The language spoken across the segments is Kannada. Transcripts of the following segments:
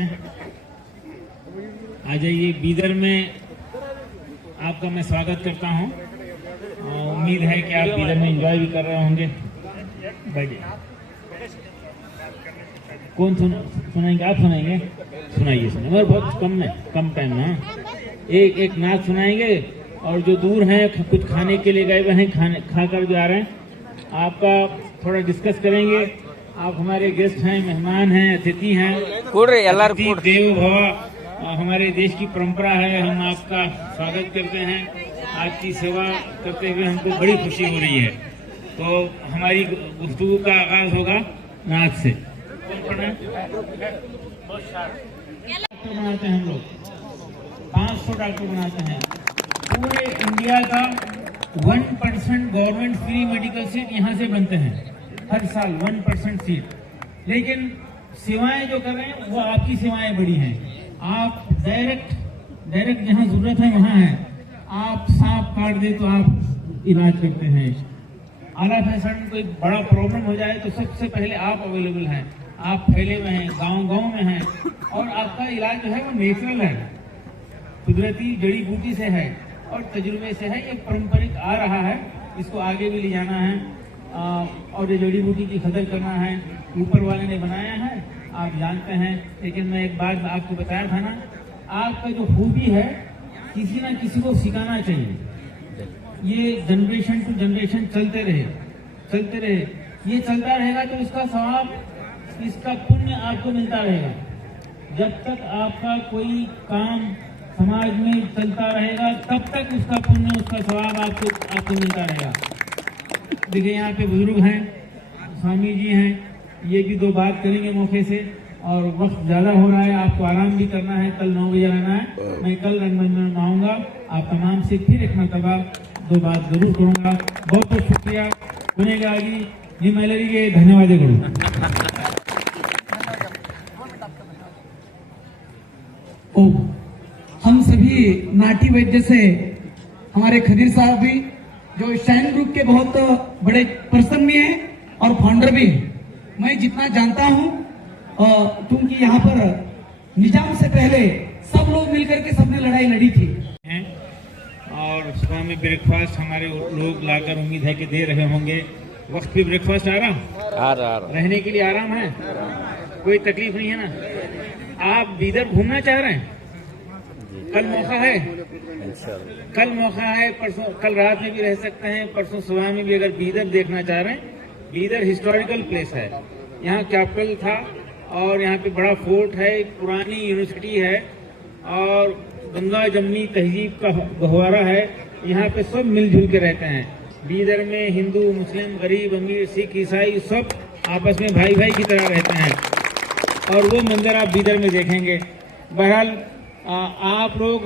हैं। आ जाइए, बीदर में आपका मैं स्वागत करता हूं। उम्मीद है कि आप बीदर में एंजॉय भी कर रहे होंगे। बैठिए। कौन सुनाएंगे? आप सुनाएंगे? सुनाइए, सुनाइए, मगर बहुत कम टाइम में। एक नाच सुनाएंगे और जो दूर हैं कुछ खाने के लिए गए हुए हैं, खा कर जा रहे हैं, आपका थोड़ा डिस्कस करेंगे। आप हमारे गेस्ट हैं, मेहमान हैं, अतिथि हैं। अतिथि देवो भव हमारे देश की परंपरा है। हम आपका स्वागत करते हैं। आपकी सेवा करते हुए हमको बड़ी खुशी हो रही है। तो हमारी गुफ्तगू का आगाज होगा नाच से। डॉक्टर बनाते हैं हम लोग, 500 डॉक्टर बनाते हैं। पूरे इंडिया का 1% गवर्नमेंट फ्री मेडिकल सीट यहाँ से बनते हैं हर साल, 1% सीट। लेकिन सेवाएं जो कर रहे हैं वो आपकी सेवाएं बड़ी हैं। आप डायरेक्ट जहाँ जरूरत है वहाँ है। आप सांप काट दे तो आप इलाज करते हैं। आला फैशन कोई बड़ा प्रॉब्लम हो जाए तो सबसे पहले आप अवेलेबल हैं। आप फैले हुए हैं, गांव में हैं, और आपका इलाज जो है वो नेचुरल है, कुदरती जड़ी बूटी से है और तजुर्बे से है। ये पारंपरिक आ रहा है, इसको आगे भी ले जाना है। और ये जड़ी बूटी की कदर करना है। ऊपर वाले ने बनाया है, आप जानते हैं। लेकिन मैं एक बात आपको बताया था ना, आपका जो खूबी है किसी ना किसी को सिखाना चाहिए। ये जनरेशन टू जनरेशन चलते रहे। ये चलता रहेगा तो इसका सवाब, इसका पुण्य आपको मिलता रहेगा। जब तक आपका कोई काम समाज में चलता रहेगा तब तक उसका पुण्य, उसका सवाब आपको मिलता रहेगा। देखिए, यहाँ पे बुजुर्ग हैं, स्वामी जी हैं, ये भी दो बात करेंगे मौके से। और वक्त ज्यादा हो रहा है, आपको आराम भी करना है, कल 9 बजे आना है। मैं कल रंगमंच में आऊंगा, आप तमाम से फिर एक मरतबा दो बात जरूर करूंगा। बहुत बहुत शुक्रिया। पुणेगागी निम्मेलರಿಗೆ ಧನ್ಯವಾದಗಳು। हम सभी नाटी वैद्य से हमारे खदीर साहब भी, जो शाइन ग्रुप के बहुत बड़े पर्सन भी हैं और फाउंडर भी हैं। मैं जितना जानता हूं, क्योंकि यहाँ पर निजाम से पहले सब लोग मिलकर के सबने लड़ाई लड़ी थी। और सुबह में ब्रेकफास्ट हमारे लोग लाकर उम्मीद है कि दे रहे होंगे। वक्त पे ब्रेकफास्ट आ रहा रहने के लिए आराम है, कोई तकलीफ नहीं है ना। आप बीदर घूमना चाह रहे हैं, कल मौका है, परसों, कल रात में भी रह सकते हैं, परसों सुबह में भी अगर बीदर देखना चाह रहे हैं। बीदर हिस्टोरिकल प्लेस है, यहाँ कैपिटल था और यहाँ पे बड़ा फोर्ट है, पुरानी यूनिवर्सिटी है और गंगा जमनी तहजीब का गहवारा है। यहाँ पे सब मिलजुल के रहते हैं। बीदर में हिंदू, मुस्लिम, गरीब, अमीर, सिख, ईसाई सब आपस में भाई भाई की तरह रहते हैं। और वो मंदिर आप बीदर में देखेंगे। बहरहाल आप लोग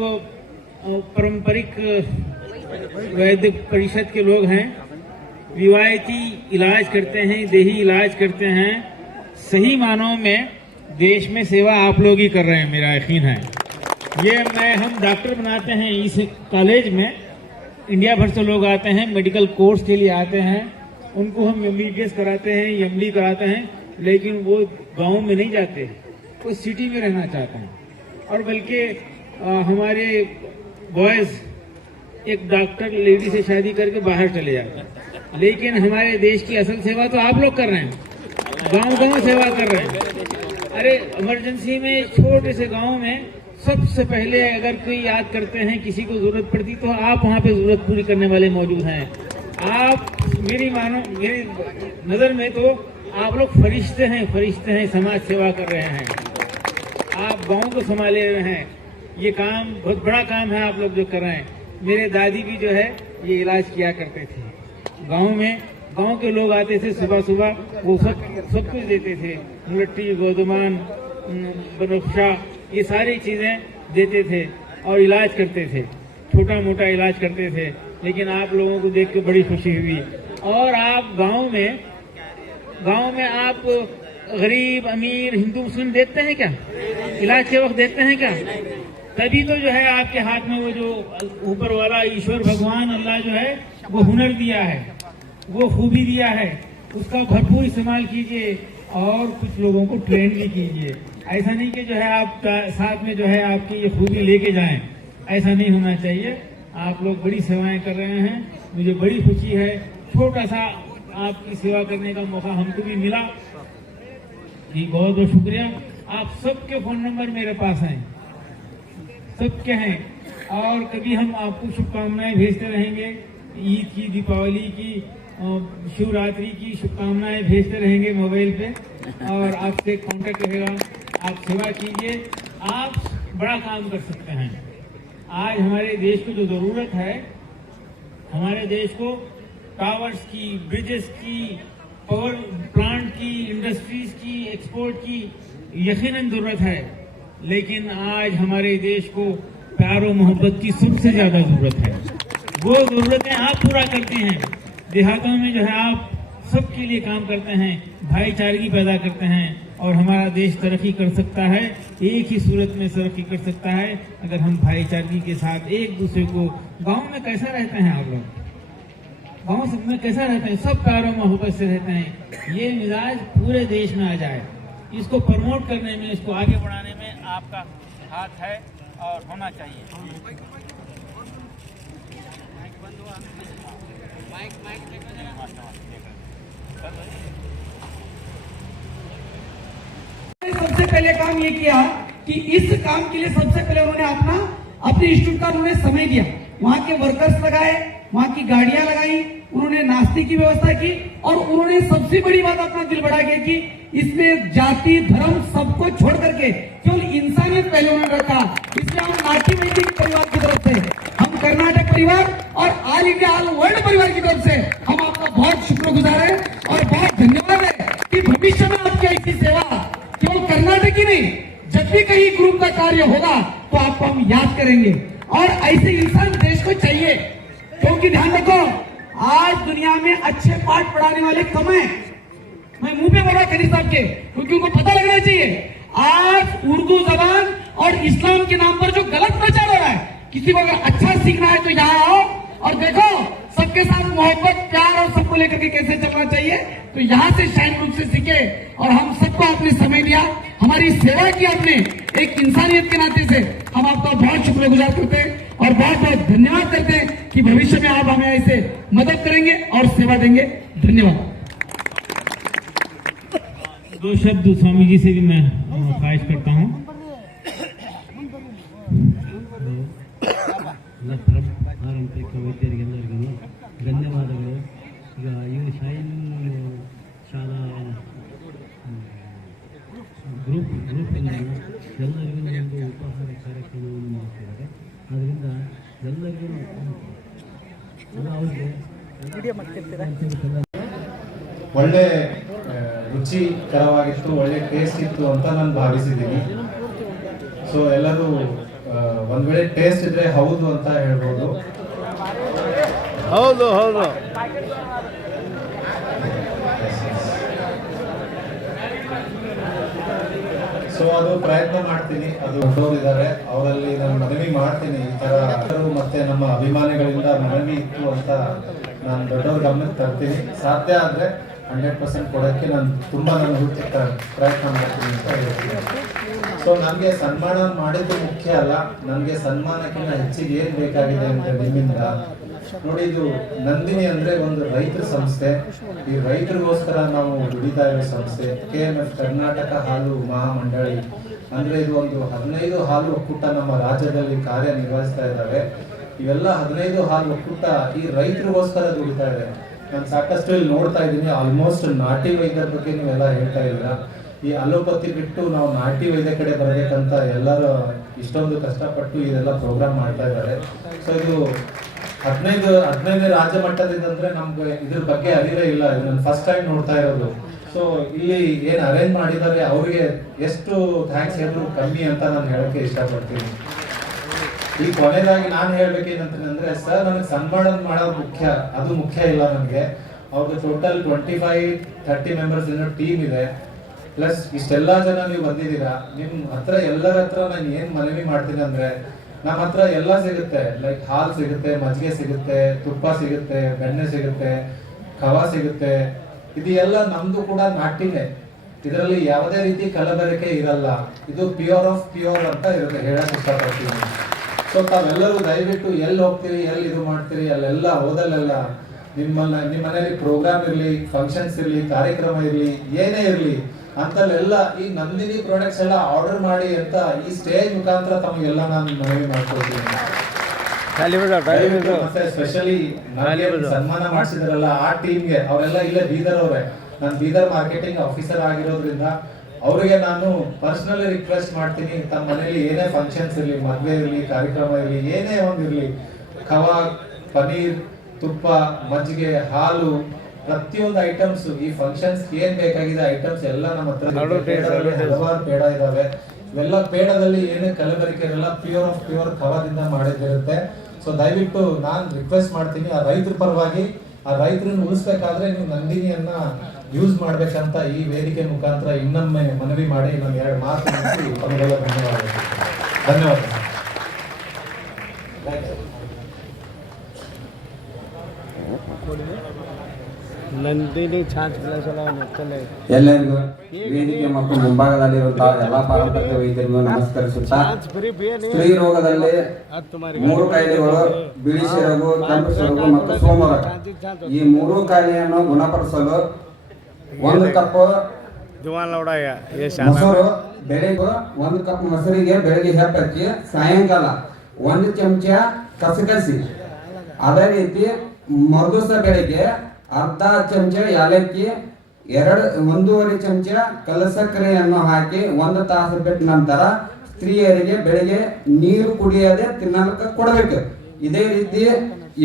पारंपरिक वैद्य परिषद के लोग हैं, रिवायती इलाज करते हैं, देही इलाज करते हैं। सही मानों में देश में सेवा आप लोग ही कर रहे हैं, मेरा यकीन है। हम डॉक्टर बनाते हैं इस कॉलेज में, इंडिया भर से लोग आते हैं, मेडिकल कोर्स के लिए आते हैं। उनको हम MBBS कराते हैं, MD कराते हैं, लेकिन वो गांव में नहीं जाते, वो सिटी में रहना चाहते हैं। और बल्कि हमारे बॉयज एक डॉक्टर लेडी से शादी करके बाहर चले जाते हैं। लेकिन हमारे देश की असल सेवा तो आप लोग कर रहे हैं, गांव सेवा कर रहे हैं। अरे इमरजेंसी में छोटे से गांव में सबसे पहले अगर कोई याद करते हैं, किसी को जरूरत पड़ती, तो आप वहाँ पे जरूरत पूरी करने वाले मौजूद हैं। आप मेरी नजर में तो आप लोग फरिश्ते हैं, समाज सेवा कर रहे हैं। आप गांव को संभाले हुए हैं। ये काम बहुत बड़ा काम है आप लोग जो कर रहे हैं। मेरे दादी भी जो है ये इलाज किया करते थे गाँव में। गांव के लोग आते थे सुबह, वो सब कुछ देते थे, मुलट्टी, गोदमान, बनफशा, ये सारी चीजें देते थे और इलाज करते थे, छोटा मोटा इलाज करते थे। लेकिन आप लोगों को देख के बड़ी खुशी हुई। और आप गांव में आप गरीब, अमीर, हिंदू, मुस्लिम देखते हैं क्या? इलाज के वक्त देखते हैं क्या? तभी तो जो है आपके हाथ में वो जो ऊपर वाला ईश्वर भगवान अल्लाह जो है वो हुनर दिया है, वो खूबी दिया है, उसका भरपूर इस्तेमाल कीजिए और कुछ लोगों को ट्रेन भी कीजिए। ऐसा नहीं कि जो है आप साथ में जो है आपकी ये खूबी लेके जाएं, ऐसा नहीं होना चाहिए। आप लोग बड़ी सेवाएं कर रहे हैं, मुझे बड़ी खुशी है। छोटा सा आपकी सेवा करने का मौका हमको भी मिला, जी बहुत बहुत शुक्रिया। आप सबके फोन नंबर मेरे पास हैं, सबके हैं, और कभी हम आपको शुभकामनाएं भेजते रहेंगे। ईद की, दीपावली की, शिवरात्रि की शुभकामनाएं भेजते रहेंगे मोबाइल पे, और आपसे कांटेक्ट रहेगा। आप सेवा कीजिए, आप बड़ा काम कर सकते हैं। आज हमारे देश को जो जरूरत है, हमारे देश को टावर्स की, ब्रिजेस की, पावर प्लांट की, इंडस्ट्रीज की, एक्सपोर्ट की यकीनन जरूरत है, लेकिन आज हमारे देश को प्यार और मोहब्बत की सबसे ज्यादा जरूरत है। वो जरूरतें आप पूरा करते हैं। देहातों में जो है आप सबके लिए काम करते हैं, भाईचारगी पैदा करते हैं, और हमारा देश तरक्की कर सकता है। एक ही सूरत में तरक्की कर सकता है अगर हम भाईचारगी के साथ एक दूसरे को। गांव में कैसा रहते हैं आप लोग? गांव में कैसा रहते हैं? सब प्यार और मोहब्बत से रहते हैं। ये मिजाज पूरे देश में आ जाए, इसको प्रमोट करने में, इसको आगे बढ़ाने में आपका हाथ है और होना चाहिए। सबसे पहले काम ये किया कि इस काम के लिए सबसे पहले उन्होंने अपने इंस्टीट्यूट का उन्होंने समय दिया। वहाँ के वर्कर्स लगाए, वहाँ की गाड़ियां लगाई, उन्होंने नाश्ते की व्यवस्था की, और उन्होंने सबसे बड़ी बात अपना दिल बढ़ा के की, इसमें जाति धर्म सबको छोड़ करके केवल इंसानियत पहले उन्होंने रखा। इसलिए हम नाटी वैदिक परिवार की तरफ से, हम कर्नाटक परिवार और ऑल इंडिया ऑल वर्ल्ड परिवार की तरफ से हम आपका बहुत शुक्रगुजार है और बहुत धन्यवाद है कि भविष्य में आपकी ऐसी सेवा केवल कर्नाटक ही नहीं, जब भी कहीं ग्रुप का कार्य होगा तो आपको हम याद करेंगे। और ऐसे इंसान देश को चाहिए, क्योंकि ध्यान रखो आज दुनिया में अच्छे पाठ पढ़ाने वाले कम हैं। मैं मुंह पे बोला खलील साहब के, क्योंकि उनको पता लगना चाहिए आज उर्दू जबान और इस्लाम के नाम पर जो गलत प्रचार हो रहा है, किसी को अगर अच्छा सीखना है तो यहाँ आओ और देखो सबके साथ मोहब्बत प्यार और सबको लेकर के कैसे चलना चाहिए। तो यहाँ से शाइन ग्रुप से सीखे, और हम सबको आपने समय दिया, हमारी सेवा की आपने एक इंसानियत के नाते से हम आपका बहुत शुक्रगुजार करते हैं और बहुत बहुत धन्यवाद करते हैं कि भविष्य में आप हमें ऐसे मदद करेंगे और सेवा देंगे। धन्यवाद। दो शब्द स्वामी जी से भी मैं ख्वाहिश करता हूँ। ಪಾರಂಪರಿಕ ವೈದ್ಯರಿಗೆಲ್ಲರಿಗೂ ಧನ್ಯವಾದಗಳು. ಈಗ ಈ ಶೈನ್ ಶಾಲಾ ಗ್ರೂಪಿಂದ ಎಲ್ಲರಿಗೂ ಒಂದು ಉಪಹಾರ ಕಾರ್ಯಕ್ರಮವನ್ನು ಮಾಡ್ತಿದ್ದಾರೆ. ಅದರಿಂದ ಎಲ್ಲರಿಗೂ ಒಳ್ಳೆ ರುಚಿಕರವಾಗಿತ್ತು, ಒಳ್ಳೆ ಟೇಸ್ಟ್ ಇತ್ತು ಅಂತ ನಾನು ಭಾವಿಸಿದ್ದೀನಿ. ಸೊ ಎಲ್ಲರೂ ಒಂದ್ ವೇಳೆ ಟೇಸ್ಟ್ ಇದ್ರೆ ಹೌದು ಅಂತ ಹೇಳ್ಬೋದು. ಹೌದು ಹೌದು. ಸೊ ಅದು ಪ್ರಯತ್ನ ಮಾಡ್ತೀನಿ. ಅದು ದೊಡ್ಡವರು ಇದ್ದಾರೆ, ಅವರಲ್ಲಿ ನಾನು ಮನವಿ ಮಾಡ್ತೀನಿ. ಈ ತರ ಮತ್ತೆ ನಮ್ಮ ಅಭಿಮಾನಿಗಳಿಂದ ಮನವಿ ಇತ್ತು ಅಂತ ನಾನು ದೊಡ್ಡವ್ರ ಗಮನಕ್ಕೆ ತರ್ತೀನಿ. ಸಾಧ್ಯ ಆದ್ರೆ 100% ಕೊಡೋಕ್ಕೆ ನಾನು ಹುಚ್ಚ ಪ್ರಯತ್ನ ಮಾಡ್ತೀನಿ ಅಂತ ಹೇಳ್ತೀನಿ. ಸೊ ನನಗೆ ಸನ್ಮಾನ ಮಾಡಿದ್ದು ಮುಖ್ಯ ಅಲ್ಲ, ನನಗೆ ಸನ್ಮಾನಕ್ಕಿಂತ ಹೆಚ್ಚಿಗೆ ಏನ್ ಬೇಕಾಗಿದೆ ಅಂದ್ರೆ ನಿಮ್ಮಿಂದ ನೋಡಿ, ಇದು ನಂದಿನಿ ಅಂದ್ರೆ ಒಂದು ರೈತರ ಸಂಸ್ಥೆ. ಈ ರೈತರಿಗೋಸ್ಕರ ನಾವು ದುಡಿತಾ ಇರೋ ಸಂಸ್ಥೆ KMF ಕರ್ನಾಟಕ ಹಾಲು ಮಹಾಮಂಡಳಿ. ಅಂದ್ರೆ ಇದು ಒಂದು 15 ಹಾಲು ಒಕ್ಕೂಟ ನಮ್ಮ ರಾಜ್ಯದಲ್ಲಿ ಕಾರ್ಯನಿರ್ವಹಿಸ್ತಾ ಇದ್ದಾವೆ. ಇವೆಲ್ಲ 15 ಹಾಲು ಒಕ್ಕೂಟ ಈ ರೈತರಿಗೋಸ್ಕರ ದುಡಿತಾ ಇದೆ. ನಾನು ಸಾಕಷ್ಟು ಇಲ್ಲಿ ನೋಡ್ತಾ ಇದ್ದೀನಿ, ಆಲ್ಮೋಸ್ಟ್ ನಾಟಿ ವೈದ್ಯರ ಬಗ್ಗೆ ನೀವೆಲ್ಲ ಹೇಳ್ತಾ ಇದ್ದೀರಾ. ಈ ಅಲೋಪತಿ ಬಿಟ್ಟು ನಾವು ನಾಟಿ ವೈದ್ಯ ಕಡೆ ಬರಬೇಕಂತ ಎಲ್ಲರೂ ಇಷ್ಟೊಂದು ಕಷ್ಟಪಟ್ಟು ಇದೆಲ್ಲ ಪ್ರೋಗ್ರಾಮ್ ಮಾಡ್ತಾ ಇದ್ದಾರೆ. ಸೊ ಇದು 15 ರಾಜ್ಯ ಮಟ್ಟದಿಂದ ಅಂದ್ರೆ ನಮ್ಗೆ ಇದ್ರ ಬಗ್ಗೆ ಅರಿವೇ ಇಲ್ಲ. ಇದು ನಾನು ಫಸ್ಟ್ ಟೈಮ್ ನೋಡ್ತಾ ಇರೋದು. ಸೊ ಇಲ್ಲಿ ಏನ್ ಅರೇಂಜ್ ಮಾಡಿದ್ದಾರೆ ಅವ್ರಿಗೆ ಎಷ್ಟು ಥ್ಯಾಂಕ್ಸ್ ಹೇಳಿದ್ರು ಕಮ್ಮಿ ಅಂತ ನಾನು ಹೇಳಕ್ಕೆ ಇಷ್ಟಪಡ್ತೀನಿ. ಈ ಕೊನೆಯದಾಗಿ ನಾನು ಹೇಳ್ಬೇಕೇನಂತಂದ್ರೆ ಸರ್, ನನಗೆ ಸನ್ಮಾನ ಮಾಡೋದು ಮುಖ್ಯ, ಅದು ಮುಖ್ಯ ಇಲ್ಲ ನನಗೆ. ಅವ್ರದ್ದು ಟೋಟಲ್ 25-30 ಮೆಂಬರ್ಸ್ ಏನೋ ಟೀಮ್ ಇದೆ. ಪ್ಲಸ್ ಇಷ್ಟೆಲ್ಲ ಜನ ನೀವು ಬಂದಿದ್ದೀರಾ. ನಿಮ್ ಹತ್ರ ಎಲ್ಲರ ಹತ್ರ ನಾನು ಏನ್ ಮನವಿ ಮಾಡ್ತೀನಿ ಅಂದ್ರೆ, ನಮ್ಮ ಹತ್ರ ಎಲ್ಲ ಸಿಗುತ್ತೆ. ಲೈಕ್ ಹಾಲು ಸಿಗುತ್ತೆ, ಮಜ್ಜಿಗೆ ಸಿಗುತ್ತೆ, ತುಪ್ಪ ಸಿಗುತ್ತೆ, ಬೆಣ್ಣೆ ಸಿಗುತ್ತೆ, ಖವಾ ಸಿಗುತ್ತೆ. ಇದು ಎಲ್ಲ ನಮ್ದು ಕೂಡ ನಾಟಿನೇ. ಇದರಲ್ಲಿ ಯಾವುದೇ ರೀತಿ ಕಲಬೆರಕೆ ಇರಲ್ಲ. ಇದು ಪ್ಯೂರ್ ಆಫ್ ಪ್ಯೂರ್ ಅಂತ ಇರುತ್ತೆ, ಹೇಳಕ್ ಇಷ್ಟಪಡ್ತೀನಿ. ಸೊ ತಾವೆಲ್ಲರೂ ದಯವಿಟ್ಟು ಎಲ್ಲಿ ಹೋಗ್ತೀರಿ, ಎಲ್ಲಿ ಇದು ಮಾಡ್ತೀರಿ, ಅಲ್ಲೆಲ್ಲ ಹೋದಲ್ಲೆಲ್ಲ ನಿಮ್ಮ ಮನೆಯಲ್ಲಿ ಪ್ರೋಗ್ರಾಮ್ ಇರಲಿ, ಫಂಕ್ಷನ್ಸ್ ಇರಲಿ, ಕಾರ್ಯಕ್ರಮ ಇರಲಿ, ಏನೇ ಇರಲಿ ಅಂತಲ್ಲೆಲ್ಲ ಈ ನಂದಿನಿ ಪ್ರಾಡಕ್ಟ್ಸ್ ಎಲ್ಲ ಆರ್ಡರ್ ಮಾಡಿ ಅಂತ ಈ ಸ್ಟೇಜ್ ಮುಖಾಂತರ ತಮಗೆಲ್ಲ ನಾನು ಮನವಿ ಮಾಡ್ಕೊಳ್ತೀನಿ. ಮತ್ತೆ ಸ್ಪೆಷಲಿ ಸನ್ಮಾನ ಮಾಡಿಸಿದ್ರಲ್ಲ ಆ ಟೀಮ್ಗೆ, ಅವರೆಲ್ಲ ಇಲ್ಲೇ ಬೀದರ್ ಅವರೇ, ನಾನು ಬೀದರ್ ಮಾರ್ಕೆಟಿಂಗ್ ಆಫೀಸರ್ ಆಗಿರೋದ್ರಿಂದ ಅವರಿಗೆ ನಾನು ಪರ್ಸನಲಿ ರಿಕ್ವೆಸ್ಟ್ ಮಾಡ್ತೀನಿ, ತಮ್ಮ ಮನೇಲಿ ಏನೇ ಫಂಕ್ಷನ್ಸ್ ಇರಲಿ, ಮದುವೆ ಇರಲಿ, ಕಾರ್ಯಕ್ರಮ ಇರಲಿ, ಏನೇ ಒಂದು ಇರಲಿ, ಕಬಾಬ್, ಪನೀರ್, ತುಪ್ಪ, ಮಜ್ಜಿಗೆ, ಹಾಲು, ಪ್ರತಿಯೊಂದು ಐಟಮ್ಸ್ ಈ ಫಂಕ್ಷನ್ಸ್ ಏನ್ ಬೇಕಾಗಿದೆ ಐಟಮ್ಸ್ ಎಲ್ಲ ನಮ್ಮ ಹತ್ರ ಹಲವಾರು ಪೇಡ ಇದಾವೆ. ಇವೆಲ್ಲ ಪೇಡದಲ್ಲಿ ಏನೇ ಕಲಬೆರಕೆ ಇರಲ್ಲ, ಪ್ಯೂರ್ ಆಫ್ ಪ್ಯೂರ್ ಖವಾದಿಂದ ಮಾಡಿದಿರುತ್ತೆ. ಸೊ ದಯವಿಟ್ಟು ನಾನು ರಿಕ್ವೆಸ್ಟ್ ಮಾಡ್ತೀನಿ, ಆ ರೈತರ ಪರವಾಗಿ ಆ ರೈತರನ್ನು ಉಳಿಸ್ಬೇಕಾದ್ರೆ ನೀವು ನಂದಿನಿಯನ್ನ ಯೂಸ್ ಮಾಡ್ಬೇಕಂತ ಈ ವೇದಿಕೆ ಮುಖಾಂತರ ಇನ್ನೊಮ್ಮೆ ಮನವಿ ಮಾಡಿ ನಾನು 2 ಮಾತು ಮುಗಿಸಿ ತಮಗೆಲ್ಲ ಧನ್ಯವಾದ. ನಂದಿನಿ ಚಾನ್ಸ್ ಎಲ್ಲರಿಗೂ ವೇದಿಕೆ ಮತ್ತು ಮುಂಭಾಗದಲ್ಲಿರುವಂತಹ ಎಲ್ಲಾ ಪಾರಂಪರಿಕ ವೈದ್ಯರಿಗೂ ನಮಸ್ಕರಿಸುತ್ತಾ, ಸ್ತ್ರೀ ರೋಗದಲ್ಲಿ 3 ಕಾಯಿಲೆಗಳು, ಬಿಳಿಸಿ ರೋಗ, ಕೆಂಪು ರೋಗ ಮತ್ತು ಸೋಮ ರೋಗ, ಈ 3 ಕಾಯಿಲೆಯನ್ನು ಗುಣಪಡಿಸಲು 1 ಕಪ್ ಮೊಸರು ಬೆಳಿಗ್ಗೆ 1 ಕಪ್ ಮೊಸರಿಗೆ ಬೆಳಗ್ಗೆ ಹೆಪ್ಪಚ್ಚಿ ಸಾಯಂಕಾಲ 1 ಚಮಚ ಕಸಕಸಿ, ಅದೇ ರೀತಿ ಮರುದಿವಸ ಬೆಳಿಗ್ಗೆ ಅರ್ಧ ಚಮಚ ಯಾಲಕ್ಕಿ, 1.5 ಚಮಚ ಕಲ್ಲಸಕ್ಕರೆಯನ್ನು ಹಾಕಿ 1 ತಾಸು ಬಿಟ್ಟ ನಂತರ ಸ್ತ್ರೀಯರಿಗೆ ಬೆಳಿಗ್ಗೆ ನೀರು ಕುಡಿಯದೆ ತಿನ್ನಲಿಕ್ಕೆ ಕೊಡಬೇಕು. ಇದೇ ರೀತಿ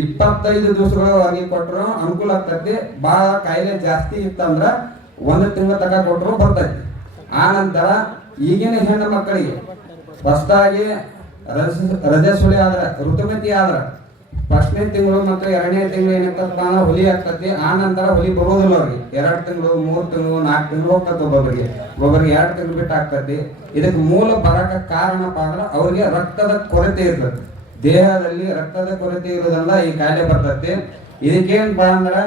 25 ದಿವಸಗಳವರೆಗೆ ಕೊಟ್ಟರು ಅನುಕೂಲ ಆಗ್ತೈತಿ. ಬಹಳ ಕಾಯಿಲೆ ಜಾಸ್ತಿ ಇತ್ತಂದ್ರ 1 ತಿಂಗಳ ತನಕ ಕೊಟ್ಟರು ಬರ್ತೈತಿ. ಆ ನಂತರ ಈಗಿನ ಹೆಣ್ಣು ಮಕ್ಕಳಿಗೆ ಹೊಸದಾಗಿ ರಜಸ್ವಳಿ ಆದ್ರ, ಋತುಮತಿ ಆದ್ರ ಫಸ್ಟ್ನೇ ತಿಂಗಳು ಮತ್ತು 2ನೇ ತಿಂಗಳು ಏನಕ್ಕಪ್ಪ ಹುಲಿ ಆಗ್ತತಿ. ಆ ನಂತರ ಹುಲಿ ಬರೋದಿಲ್ಲ ಅವ್ರಿಗೆ. 2 ತಿಂಗಳು, 3 ತಿಂಗಳು, 4 ತಿಂಗಳು ಹೋಗ್ತದೆ. ಒಬ್ಬೊಬ್ಬರಿಗೆ 2 ತಿಂಗಳು ಬಿಟ್ಟು ಆಗ್ತತಿ. ಇದಕ್ಕೆ ಮೂಲ ಬರಕ ಕಾರಣಪ್ಪ ಅಂದ್ರೆ ಅವ್ರಿಗೆ ರಕ್ತದ ಕೊರತೆ ಇರ್ತದೆ. ದೇಹದಲ್ಲಿ ರಕ್ತದ ಕೊರತೆ ಇರೋದ್ರಿಂದ ಈ ಕಾಯಿಲೆ ಬರ್ತತಿ. ಇದಕ್ಕೇನಪ್ಪ ಅಂದ್ರೆ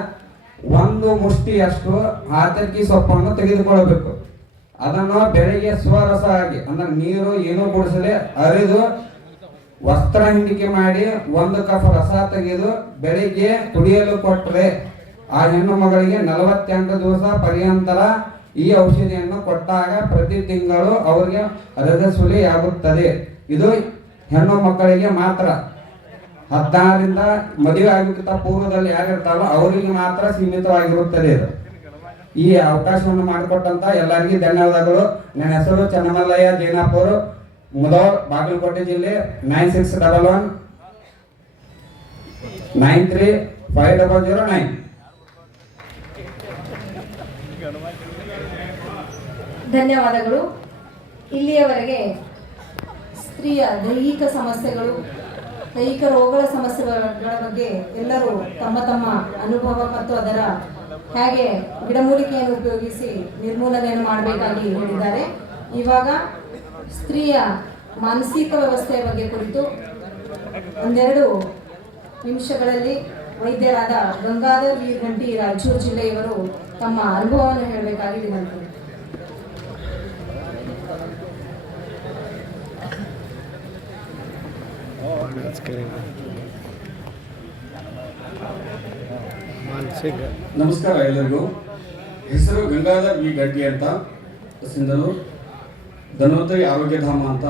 1 ಮುಷ್ಟಿಯಷ್ಟು ಆತರ್ಕಿ ಸೊಪ್ಪನ್ನು ತೆಗೆದುಕೊಳ್ಳಬೇಕು. ಅದನ್ನು ಬೆಳಿಗ್ಗೆ ಸ್ವರಸ ಆಗಿ ಅಂದ್ರೆ ನೀರು ಏನೂ ಕುಡಿಸದೆ ಅರಿದು ವಸ್ತ್ರ ಹಿಂಡಿಕೆ ಮಾಡಿ 1 ಕಪ್ ರಸ ತೆಗೆದು ಬೆಳಿಗ್ಗೆ ಕುಡಿಯಲು ಕೊಟ್ಟರೆ ಆ ಹೆಣ್ಣು ಮಗಳಿಗೆ 48 ದಿವಸ ಪರ್ಯಂತರ ಈ ಔಷಧಿಯನ್ನು ಕೊಟ್ಟಾಗ ಪ್ರತಿ ತಿಂಗಳು ಅವರಿಗೆ ರಜಸ್ವಲಿ ಆಗುತ್ತದೆ. ಇದು ಹೆಣ್ಣು ಮಕ್ಕಳಿಗೆ ಮಾತ್ರ. 16ರಿಂದ ಮದುವೆ ಆಗುತ್ತ ಪೂರ್ವದಲ್ಲಿ ಯಾರಿರ್ತಾರೋ ಅವರಿಗೆ ಮಾತ್ರ ಸೀಮಿತವಾಗಿರುತ್ತದೆ ಇದು. ಈ ಅವಕಾಶವನ್ನು ಮಾಡಿಕೊಟ್ಟಂತ ಎಲ್ಲರಿಗೂ ಧನ್ಯವಾದಗಳು. ನನ್ನ ಹೆಸರು ಚನ್ನಮಲ್ಲಯ್ಯ ಜೈನಾಪುರ್, ಮುಧೋಳ್, ಬಾಗಲಕೋಟೆ ಜಿಲ್ಲೆ. 9611 935009. ಧನ್ಯವಾದಗಳು. ಇಲ್ಲಿಯವರೆಗೆ ಸ್ತ್ರೀಯ ದೈಹಿಕ ಸಮಸ್ಯೆಗಳು, ದೈಹಿಕ ರೋಗಗಳ ಸಮಸ್ಯೆಗಳ ಬಗ್ಗೆ ಎಲ್ಲರೂ ತಮ್ಮ ತಮ್ಮ ಅನುಭವ ಮತ್ತು ಅದರ ಹೇಗೆ ಗಿಡಮೂಲಿಕೆಯನ್ನು ಉಪಯೋಗಿಸಿ ನಿರ್ಮೂಲನೆಯನ್ನು ಮಾಡಬೇಕಾಗಿ ಹೇಳಿದ್ದಾರೆ. ಇವಾಗ ಸ್ತ್ರೀಯ ಮಾನಸಿಕ ವ್ಯವಸ್ಥೆಯ ಬಗ್ಗೆ ಕುರಿತು 1-2 ನಿಮಿಷಗಳಲ್ಲಿ ವೈದ್ಯರಾದ ಗಂಗಾಧರ್ ವೀರ್ಘಂಟಿ, ರಾಯಚೂರು ಜಿಲ್ಲೆಯವರು ತಮ್ಮ ಅನುಭವವನ್ನು ಹೇಳಬೇಕಾಗಿ ವಿನಂತಿ. ನಮಸ್ಕಾರ ಎಲ್ಲರಿಗೂ. ಹೆಸರು ಗಂಗಾಧರ್ ವಿ ಗಡ್ಡಿ ಅಂತ, ಸಿಂಧನೂರು ಧನ್ವಂತರಿ ಆರೋಗ್ಯಧಾಮ ಅಂತ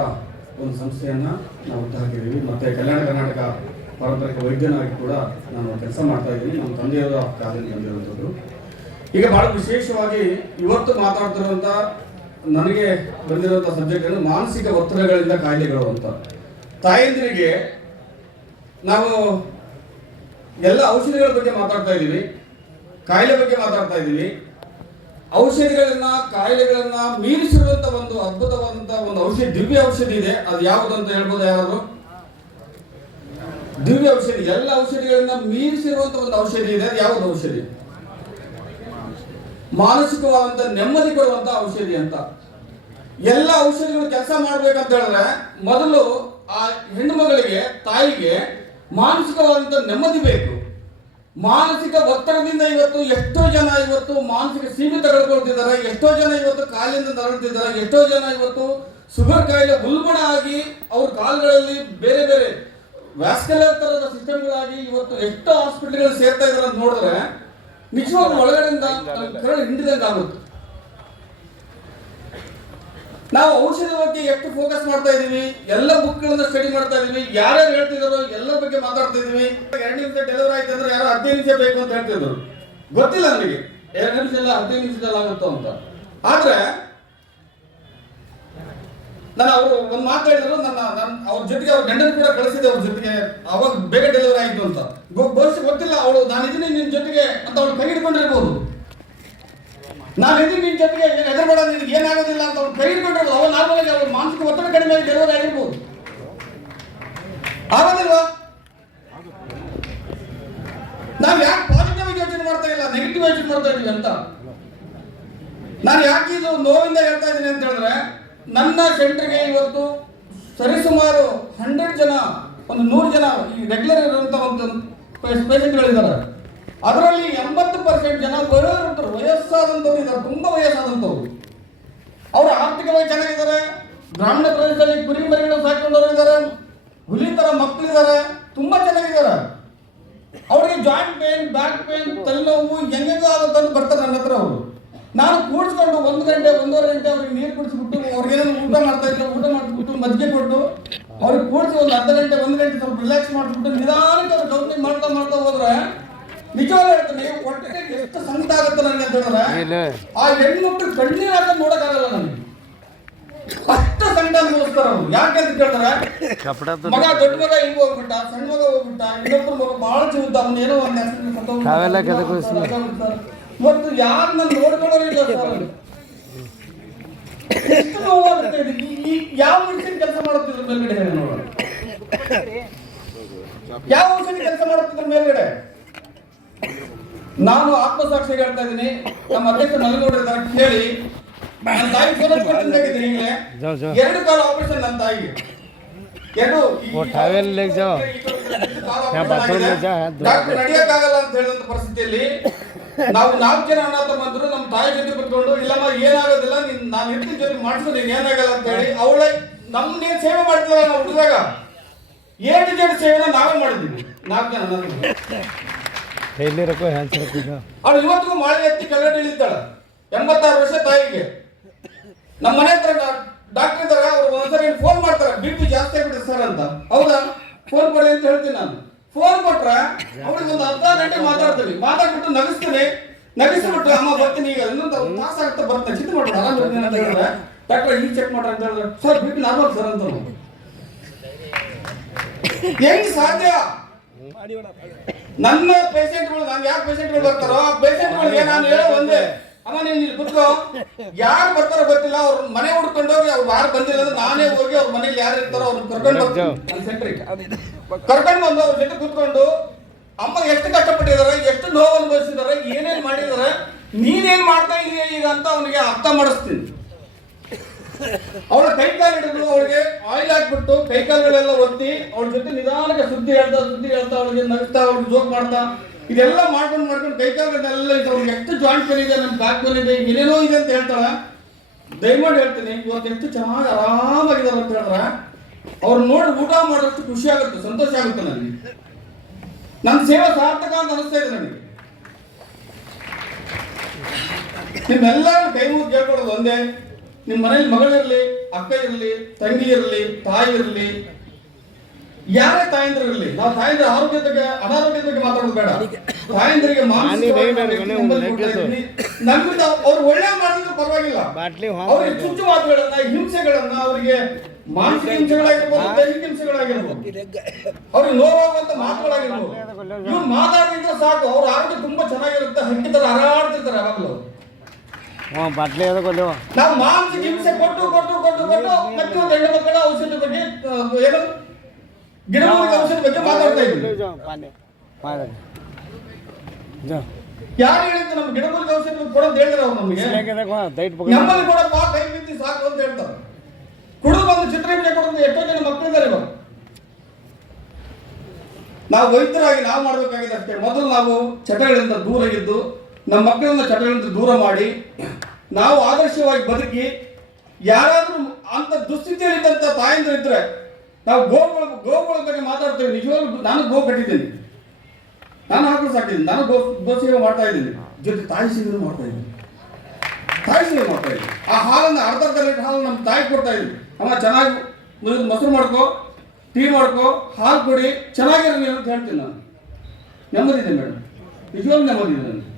ಒಂದು ಸಂಸ್ಥೆಯನ್ನು ನಾವು ಹುಟ್ಟುಹಾಕಿದ್ದೀವಿ. ಮತ್ತು ಕಲ್ಯಾಣ ಕರ್ನಾಟಕ ಪಾರಂಪರಿಕ ವೈದ್ಯನಾಗಿ ಕೂಡ ನಾನು ಕೆಲಸ ಮಾಡ್ತಾ ಇದ್ದೀನಿ. ನಮ್ಮ ತಂದೆಯವರ ಕಾಲದಲ್ಲಿ ಬಂದಿರುವಂಥದ್ದು. ಈಗ ಭಾಳ ವಿಶೇಷವಾಗಿ ಇವತ್ತು ಮಾತಾಡ್ತಿರುವಂಥ ನನಗೆ ಬಂದಿರುವಂಥ ಸಬ್ಜೆಕ್ಟ್ ಅಂದರೆ ಮಾನಸಿಕ ಒತ್ತಡಗಳಿಂದ ಕಾಯಿಲೆಗಳು ಅಂತ. ತಾಯಂದಿರಿಗೆ ನಾವು ಎಲ್ಲ ಔಷಧಿಗಳ ಬಗ್ಗೆ ಮಾತಾಡ್ತಾ ಇದ್ದೀವಿ, ಕಾಯಿಲೆ ಬಗ್ಗೆ ಮಾತಾಡ್ತಾ ಇದ್ದೀವಿ. ಔಷಧಿಗಳನ್ನ, ಕಾಯಿಲೆಗಳನ್ನ ಮೀರಿಸಿರುವಂತ ಒಂದು ಅದ್ಭುತವಾದಂತ ಒಂದು ಔಷಧಿ, ದಿವ್ಯ ಔಷಧಿ ಇದೆ. ಅದು ಯಾವುದು ಅಂತ ಹೇಳ್ಬೋದು ಯಾರಾದ್ರು? ದಿವ್ಯ ಔಷಧಿ. ಎಲ್ಲ ಔಷಧಿಗಳನ್ನ ಮೀರಿಸಿರುವಂತ ಒಂದು ಔಷಧಿ ಇದೆ. ಅದು ಯಾವುದು ಔಷಧಿ? ಮಾನಸಿಕವಾದಂತ ನೆಮ್ಮದಿ ಕೊಡುವಂತ ಔಷಧಿ ಅಂತ. ಎಲ್ಲ ಔಷಧಿಗಳು ಕೆಲಸ ಮಾಡ್ಬೇಕಂತ ಹೇಳಿದ್ರೆ ಮೊದಲು ಆ ಹೆಣ್ಣು ಮಗಳಿಗೆ, ತಾಯಿಗೆ ಮಾನಸಿಕವಾದಂತ ನೆಮ್ಮದಿ ಬೇಕು. ಮಾನಸಿಕ ಒತ್ತಡದಿಂದ ಇವತ್ತು ಎಷ್ಟೋ ಜನ ಇವತ್ತು ಮಾನಸಿಕ ಸೀಮಿತ ಕಳ್ಕೊಳ್ತಿದ್ದಾರೆ, ಎಷ್ಟೋ ಜನ ಇವತ್ತು ಕಾಲಿಂದ ನರಳುತ್ತಿದ್ದಾರೆ, ಎಷ್ಟೋ ಜನ ಇವತ್ತು ಶುಗರ್ ಕಾಯಿಲೆ ಉಲ್ಬಣ ಆಗಿ ಅವ್ರ ಕಾಲುಗಳಲ್ಲಿ ಬೇರೆ ಬೇರೆ ವ್ಯಾಸ್ಕ್ಯುಲರ್ ತರದ ಸಿಸ್ಟಮ್ಗಳಾಗಿ ಇವತ್ತು ಎಷ್ಟೋ ಹಾಸ್ಪಿಟಲ್ಗಳು ಸೇರ್ತಾ ಇದಾರೆ ಅಂತ ನೋಡಿದ್ರೆ ನಿಜವಾಗ್ಲೂ ಒಳಗಡೆಯಿಂದ ಕರಳು ಹಿಂಡಿದಂಗೆ ಆಗುತ್ತೆ. ನಾವು ಔಷಧಿ ಬಗ್ಗೆ ಎಷ್ಟು ಫೋಕಸ್ ಮಾಡ್ತಾ ಇದೀವಿ, ಎಲ್ಲ ಬುಕ್ಗಳನ್ನ ಸ್ಟಡಿ ಮಾಡ್ತಾ ಇದೀವಿ, ಯಾರ್ಯಾರು ಹೇಳ್ತಿದಾರೋ ಎಲ್ಲರ ಬಗ್ಗೆ ಮಾತಾಡ್ತಾ ಇದೀವಿ. 2 ನಿಮಿಷ ಡೆಲಿವರಿ ಆಯ್ತು ಅಂದ್ರೆ ಯಾರೋ 15 ನಿಮಿಷ ಬೇಕು ಅಂತ ಹೇಳ್ತಿದ್ರು, ಗೊತ್ತಿಲ್ಲ ನನಗೆ 2 ನಿಮಿಷ ಎಲ್ಲ 15 ನಿಮಿಷದಲ್ಲಿ ಆಗುತ್ತೋ ಅಂತ. ಆದ್ರೆ ನಾನು ಅವರು ಒಂದು ಮಾತು ಹೇಳಿದ್ರು, ಅವ್ರ ಜೊತೆಗೆ ಅವ್ರ ಗಂಡನ ಕೂಡ ಕಳಿಸಿದೆ, ಅವ್ರ ಜೊತೆಗೆ ಅವಾಗ ಬೇಗ ಡೆಲಿವರಿ ಆಯ್ತು ಅಂತ. ಬಹುಶಃ ಗೊತ್ತಿಲ್ಲ ಅವಳು ನಾನು ಇದೀನಿ ನಿನ್ ಜೊತೆಗೆ ಅಂತ ಅವಳು ಕೈ ಹಿಡ್ಕೊಂಡಿರ್ಬೋದು, ನಾನು ಇದೀನಿ ನಿನ್ ಜೊತೆಗೆ ಹೆದರ್ಬೇಡ ನಿನ್ಗೆ ಏನಾಗೋದಿಲ್ಲ ಅಂತ ಅವ್ಳು ಕೈ ಹಿಡ್ಕೊಂಡಿರ್ಬೋದು. ಅವ ನಾರ್ಮಲ್ ಅವ್ರ ಮಾನಸಿಕ ಒತ್ತಡ ಕಡಿಮೆ ಆಗಿ ಡೆಲಿವರಿ ಆಗಿರ್ಬೋದು, ಆಗೋದಿಲ್ವಾ? ನಾವು ಯಾಕೆ ಪಾಸಿಟಿವ್ ಆಗಿ ಯೋಚನೆ ಮಾಡ್ತಾ ಇಲ್ಲ, ನೆಗೆಟಿವ್ ಯೋಚನೆ ಮಾಡ್ತಾ ಇದೀವಿ ಅಂತ. ನಾನು ಯಾಕೆ ಇದು ನೋವಿಂದ ಹೇಳ್ತಾ ಇದ್ದೀನಿ ಅಂತ ಹೇಳಿದ್ರೆ, ನನ್ನ ಸೆಂಟರ್ಗೆ ಇವತ್ತು ಸರಿಸುಮಾರು 100 ಜನ, ಒಂದು 100 ಜನ ಈ ರೆಗ್ಯುಲರ್ ಇರುವಂತ ಒಂದು ಪೇಷಂಟ್ಗಳಿದ್ದಾರೆ. ಅದರಲ್ಲಿ 80% ಜನ ವಯಸ್ಸಾದಂಥವ್ರು ಇದ್ದಾರೆ, ತುಂಬಾ ವಯಸ್ಸಾದಂಥವ್ರು. ಅವರು ಆರ್ಥಿಕವಾಗಿ ಚೆನ್ನಾಗಿದ್ದಾರೆ, ಗ್ರಾಮೀಣ ಪ್ರದೇಶದಲ್ಲಿ ಕುರಿ ಮರಿಗಳು ಸಾಕೊಂಡವರು ಇದ್ದಾರೆ, ಹುಲಿ ತರ ಮಕ್ಕಳಿದ್ದಾರೆ, ತುಂಬಾ ಚೆನ್ನಾಗಿದ್ದಾರೆ. ಅವ್ರಿಗೆ ಜಾಯಿಂಟ್ ಪೇನ್, ಬ್ಯಾಕ್ ಪೇನ್, ತಲೆನೋವು ಹೆಂಗೆಂಗೋ ಆಗುತ್ತೆ ಅಂತ ಬರ್ತಾರೆ ನನ್ನ ಹತ್ರ. ಅವರು ನಾನು ಕೂಡಿಸ್ಕೊಂಡು 1 ಗಂಟೆ 1.5 ಗಂಟೆ ಅವ್ರಿಗೆ ನೀರು ಕುಡಿಸ್ಬಿಟ್ಟು, ಅವ್ರಿಗೇನೋ ಊಟ ಮಾಡ್ತಾ ಇದ್ರು, ಊಟ ಮಾಡಿಬಿಟ್ಟು ಮಜ್ಜಿಗೆ ಕೊಟ್ಟು ಅವ್ರಿಗೆ ಕೂಡಿಸಿ ಒಂದು ಅರ್ಧ ಗಂಟೆ 1 ಗಂಟೆ ಸ್ವಲ್ಪ ರಿಲ್ಯಾಕ್ಸ್ ಮಾಡಿಬಿಟ್ಟು ನಿಧಾನಕ್ಕೆ ಅವ್ರು ಕೌನ್ಸಿಲಿಂಗ್ ಮಾಡ್ತಾ ಮಾಡ್ತಾ ಹೋದ್ರೆ ನಿಜವಾಗ್ಲೂ ಹೇಳ್ತೀನಿ, ಹೊಟ್ಟೆಗೆ ಎಷ್ಟು ಸಂಕಟ ಆಗುತ್ತೆ ನನಗೆ ಅಂತ ಹೇಳಿದ್ರೆ ಆ ಹೆಣ್ಮಕ್ಳು ಕಣ್ಣೀರು ಹಾಕಿ ನೋಡಕ್ಕಾಗಲ್ಲ ನನಗೆ, ಅಷ್ಟು ಸಂಕಟ ಅನುಭವಿಸ್ತಾರೆ ಅವರು. ಯಾಕೆ ಅಂತ ಕೇಳ್ತಾರೆ, ಮಗ ದೊಡ್ಡ ಮಗ ಹಿಂಗ್ ಹೋಗ್ಬಿಟ್ಟ, ಸಣ್ಣ ಮಗ ಹೋಗ್ಬಿಟ್ಟ, ಇನ್ನೊಬ್ಬರು ಮಗ ಬಹಳ ಜೀವಿತ, ಅವನು ಏನೋ ಒಂದು ಇವತ್ತು ಯಾರು ನಾನು ನೋಡ್ಕೊಳ್ಳೋರು ಇಲ್ಲ ಸರ್. ಎಷ್ಟು ನೋವಾಗುತ್ತೆ ಇದು. ಯಾವ ಔಷಧಿ ಕೆಲಸ ಮಾಡುತ್ತಿದ್ರು ಮೇಲ್ಗಡೆ ಹೇಳಿ ನೋಡೋಣ, ಯಾವ ಔಷಧಿ ಕೆಲಸ ಮಾಡುತ್ತಿದ್ರು ಮೇಲ್ಗಡೆ? ನಾನು ಆತ್ಮಸಾಕ್ಷಿ ಹೇಳ್ತಾ ಇದ್ದೀನಿ, ನಮ್ಮ ಅಧ್ಯಕ್ಷ ನಲಗೌಡರಿದ್ದಾರೆ ಕೇಳಿ. ನನ್ನ ತಾಯಿ ಫೋನ್ ಕೊಟ್ಟಿದ್ದೀನಿ ಈಗಲೇ, 2 ಕಾಲ ಆಪರೇಷನ್ ನನ್ನ ತಾಯಿಗೆ, 2 ಡಾಕ್ಟರ್ ನಡೆಯಕ್ಕಾಗಲ್ಲ ಅಂತ ಹೇಳಿದಂತ ಪರಿಸ್ಥಿತಿಯಲ್ಲಿ ನಾವು 4 ಜನ ಅಣ್ಣ ತಮ್ಮಂದ್ರು ನಮ್ಮ ತಾಯಿ ಜೊತೆ ಕುತ್ಕೊಂಡು, ಇಲ್ಲಮ್ಮ ಏನಾಗೋದಿಲ್ಲ, ನಾನು ಇರ್ತೀನಿ ಜೊತೆ ಮಾಡಿಸೋದು ಏನಾಗಲ್ಲ ಅಂತ ಹೇಳಿ ಅವಳ ನಮ್ದೇನು ಸೇವೆ ಮಾಡ್ತಿಲ್ಲ. ನಾವು ಹುಡುಗಾಗ A to Z ಸೇವೆನ ನಾವೇ ಮಾಡಿದ್ದೀವಿ 4 ಜನ. ಅವಳು ಇವತ್ತಿಗೂ ಮಾಳೆ ಎತ್ತಿ ಕೆಳಗಡೆ ಇಳಿತಾಳೆ, 86 ವರ್ಷ ತಾಯಿಗೆ. ನಮ್ಮ ಮನೆ ಹತ್ರ ಡಾಕ್ಟರ್ ಇದ್ದಾರೆ, ಅವ್ರು ಒಂದ್ಸರಿ ಫೋನ್ ಮಾಡ್ತಾರೆ, BP ಜಾಸ್ತಿ ಆಗ್ಬಿಟ್ಟಿದೆ ಸರ್ ಅಂತ. ಹೌದಾ, ಫೋನ್ ಕೊಡಿ ಅಂತ ಹೇಳ್ತೀನಿ ನಾನು. ಫೋನ್ ಕೊಟ್ರೆ ಅವಳಿಗೆ ಒಂದು ಅರ್ಧ ಗಂಟೆ ಮಾತಾಡ್ತೀನಿ, ಮಾತಾಡ್ಬಿಟ್ಟು ನಗಿಸ್ಬಿಟ್ಟು ಅಮ್ಮ ಬರ್ತೀನಿ, ಈಗ ಇನ್ನೊಂದು ತಾಸು ಆಗ್ತಾ ಬರ್ತೀನಿ, ಚಿಂತೆ ಮಾಡ್ಬಿಟ್ಟು ಆರಾಮ್ ಇರ್ತೀನಿ ಅಂತ ಹೇಳಿದ್ರೆ ಡಾಕ್ಟರ್ ಈಗ ಚೆಕ್ ಮಾಡ್ರಿ ಅಂತ ಹೇಳಿದ್ರೆ, ಸರ್ BP ನಾರ್ಮಲ್ ಸರ್ ಅಂತ. ಹೆಂಗ್ ಸಾಧ್ಯ? ನನ್ನ ಪೇಷಂಟ್ಗಳು, ನಾನು ಯಾರು ಪೇಷಂಟ್ಗಳು ಬರ್ತಾರೋ ಆ ಪೇಷಂಟ್ಗಳಿಗೆ ನಾನು ಹೇಳೋ ಒಂದೇ, ಅಮ್ಮ ನೀನು ಇಲ್ಲಿ ಕುತ್ಕೋ, ಯಾರು ಬರ್ತಾರೋ ಗೊತ್ತಿಲ್ಲ, ಅವ್ರ ಮನೆ ಹುಡ್ಕೊಂಡು ಹೋಗಿ, ಅವ್ರು ಯಾರು ಬಂದಿಲ್ಲ ಅಂದ್ರೆ ನಾನೇ ಹೋಗಿ ಅವ್ರ ಮನೇಲಿ ಯಾರು ಇರ್ತಾರೋ ಅವ್ರನ್ನ ಕರ್ಕೊಂಡು ಬರ್ತೀನಿ ನನ್ನ ಸೆಂಟ್ರಿಗೆ. ಕರ್ಕೊಂಡು ಬಂದು ಅವ್ರ ಜೊತೆ ಕೂತ್ಕೊಂಡು ಅಮ್ಮ ಎಷ್ಟು ಕಷ್ಟಪಟ್ಟಿದ್ದಾರೆ, ಎಷ್ಟು ನೋವು ಅನುಭವಿಸಿದ್ದಾರೆ, ಏನೇನ್ ಮಾಡಿದ್ದಾರೆ, ನೀನೇನ್ ಮಾಡ್ತಾ ಇದೀಯ ಈಗ ಅಂತ ಅವನಿಗೆ ಅರ್ಥ ಮಾಡಿಸ್ತೀನಿ. ಅವಳ ಕೈಕಾಲು ಹಿಡಿದು ಅವಳಿಗೆ ಆಯಿಲ್ ಹಾಕ್ಬಿಟ್ಟು ಕೈಕಾಲುಗಳೆಲ್ಲ ಒತ್ತಿ ಅವಳ ಜೊತೆ ನಿಧಾನಕ್ಕೆ ಸುದ್ದಿ ಹೇಳ್ತಾ ಅವಳಿಗೆ ನಗ್ತಾ, ಅವ್ಳಿಗೆ ಜೋಕ್ ಮಾಡ್ತಾ, ಇದೆಲ್ಲ ಮಾಡ್ಕೊಂಡು ಕೈಕಾಲುಗಳನ್ನೆಲ್ಲ ಅವ್ರಿಗೆ ಎಷ್ಟು ಜಾಯಿಂಟ್ ಪೇನ್ ಇದೆ, ನಮ್ಮ ಬ್ಯಾಕ್ ಪೇನ್ ಇದೆ, ಏನೇನೋ ಇದೆ ಅಂತ ಹೇಳ್ತಾಳೆ. ದಯಮಾಡಿ ಹೇಳ್ತೀನಿ, ಇವತ್ತು ಎಷ್ಟು ಚೆನ್ನಾಗಿ ಆರಾಮಾಗಿದ್ದಾರೆ ಅಂತ ಹೇಳಿದ್ರೆ ಅವ್ರು ನೋಡಿ ಊಟ ಮಾಡೋಷ್ಟು ಖುಷಿ ಆಗುತ್ತೆ, ಸಂತೋಷ ಆಗುತ್ತೆ ನನಗೆ. ನನ್ನ ಸೇವೆ ಸಾರ್ಥಕ ಅಂತ ಅನಿಸ್ತಾ ಇದೆ ನನಗೆ. ನಿಮ್ಮೆಲ್ಲರೂ ಕೈ ಮುಗಿದು ಕೇಳ್ಕೊಳ್ಳೋದು ಒಂದೇ, ನಿಮ್ಮ ಮನೇಲಿ ಮಗಳಿರ್ಲಿ, ಅಕ್ಕ ಇರಲಿ, ತಂಗಿ ಇರಲಿ, ತಾಯಿ ಇರಲಿ, ಯಾರೇ ತಾಯಂದ್ರ ಇರಲಿ, ನಾವು ತಾಯಂದ್ರ ಆರೋಗ್ಯದ ಬಗ್ಗೆ ಅನಾರೋಗ್ಯದ ಬಗ್ಗೆ ಮಾತಾಡೋದು ಬೇಡ. ತಾಯಂದ್ರಿಗೆ ನಮ್ಮಿಂದ ಅವ್ರು ಒಳ್ಳೆ ಮಾಡಿದ್ರು ಪರವಾಗಿಲ್ಲ, ಅವ್ರಿಗೆ ಚುಚ್ಚು ಮಾತುಗಳನ್ನ, ಹಿಂಸೆಗಳನ್ನ, ಅವರಿಗೆ ಮಾನಸಿಕ ಹಿಂಸೆಗಳಾಗಿರ್ಬೋದು, ದೈಹಿಕ ಹಿಂಸೆಗಳಾಗಿರ್ಬೋದು, ಅವ್ರಿಗೆ ನೋವಾಗುವಂತ ಮಾತುಗಳಾಗಿರ್ಬೋದು, ಇವ್ರು ಮಾತಾಡಿದ್ರೆ ಸಾಕು ಅವ್ರ ಆರೋಗ್ಯ ತುಂಬಾ ಚೆನ್ನಾಗಿರುತ್ತೆ, ಹಕ್ಕಿ ತರ ಹರಾಡ್ತಿರ್ತಾರೆ ಯಾವಾಗಲೂ. ನಾವು ಮಾನಸಿಕ ಹಿಂಸೆ ಕೊಟ್ಟು ಮತ್ತೆ ಒಂದು ಹೆಣ್ಣು ಮಕ್ಕಳ ಔಷಧಿ ಬಗ್ಗೆ ಏನು ಗಿಡಮೂಲಿಕೆ ಔಷಧಿ ಬಗ್ಗೆ ಮಾತಾಡ್ತಾ ಇದ್ವಿ. ಯಾರು ಹೇಳಿದ್ರು ನಮ್ಮ ಗಿಡಮೂಲಿಕೆ ಔಷಧಿ ಕೊಡೋದು ಹೇಳಿದ್ರೆ ಅವ್ರು ನಮಗೆ, ನಮ್ಮಲ್ಲಿ ಕೊಡಪ್ಪ ಕೈ ಬಿದ್ದು ಸಾಕು ಅಂತ ಹೇಳ್ತಾರೆ. ಕುಡಿದು ಬಂದು ಚಿತ್ರಹಿಂಸೆ ಕೊಡೋದು ಎಷ್ಟೋ ಜನ ಮಕ್ಕಳಿದ್ದಾರೆ ಇವಾಗ. ನಾವು ವೈದ್ಯರಾಗಿ ನಾವು ಮಾಡಬೇಕಾಗಿದೆ ಅಷ್ಟೇ. ಮೊದಲು ನಾವು ಚಟಗಳಿಂದ ದೂರ ಇದ್ದು ನಮ್ಮ ಮಕ್ಕಳನ್ನ ಚಟಗಳಿಂದ ದೂರ ಮಾಡಿ ನಾವು ಆದರ್ಶವಾಗಿ ಬದುಕಿ, ಯಾರಾದರೂ ಅಂತ ದುಸ್ಥಿತಿಯಲ್ಲಿದ್ದಂಥ ತಾಯಂದಿರು ಇದ್ರೆ, ನಾವು ಗೋಗಳ ಬಗ್ಗೆ ಮಾತಾಡ್ತೇವೆ. ನಿಜವಾಗ್ಲೂ ನಾನು ಗೋ ಕಟ್ಟಿದ್ದೀನಿ, ನಾನು ಆಕಳು ಸಾಕಿದ್ದೀನಿ, ನಾನು ಗೋ ಸೇವೆ ಮಾಡ್ತಾ ಇದ್ದೀನಿ, ಜೊತೆ ತಾಯಿ ಸೇವೆ ಮಾಡ್ತಾ ಇದ್ದೀನಿ. ಆ ಹಾಲನ್ನು ಅರ್ಧ ಲೀಟರ್ ಹಾಲು ನಮ್ಮ ತಾಯಿ ಕೊಡ್ತಾ ಇದ್ವಿ. ಅಮ್ಮ ಚೆನ್ನಾಗಿ ಮೊಸರು ಮಾಡ್ಕೋ, ಟೀ ಮಾಡ್ಕೋ, ಹಾಲು ಕೊಡಿ, ಚೆನ್ನಾಗಿರಲಿ ಅಂತ ಹೇಳ್ತೀನಿ. ನಾನು ನೆಮ್ಮದಿದೆ ಮೇಡಮ್, ನಿಜವಾಗ್ಲೂ ನೆಮ್ಮದಿದೆ ನನಗೆ.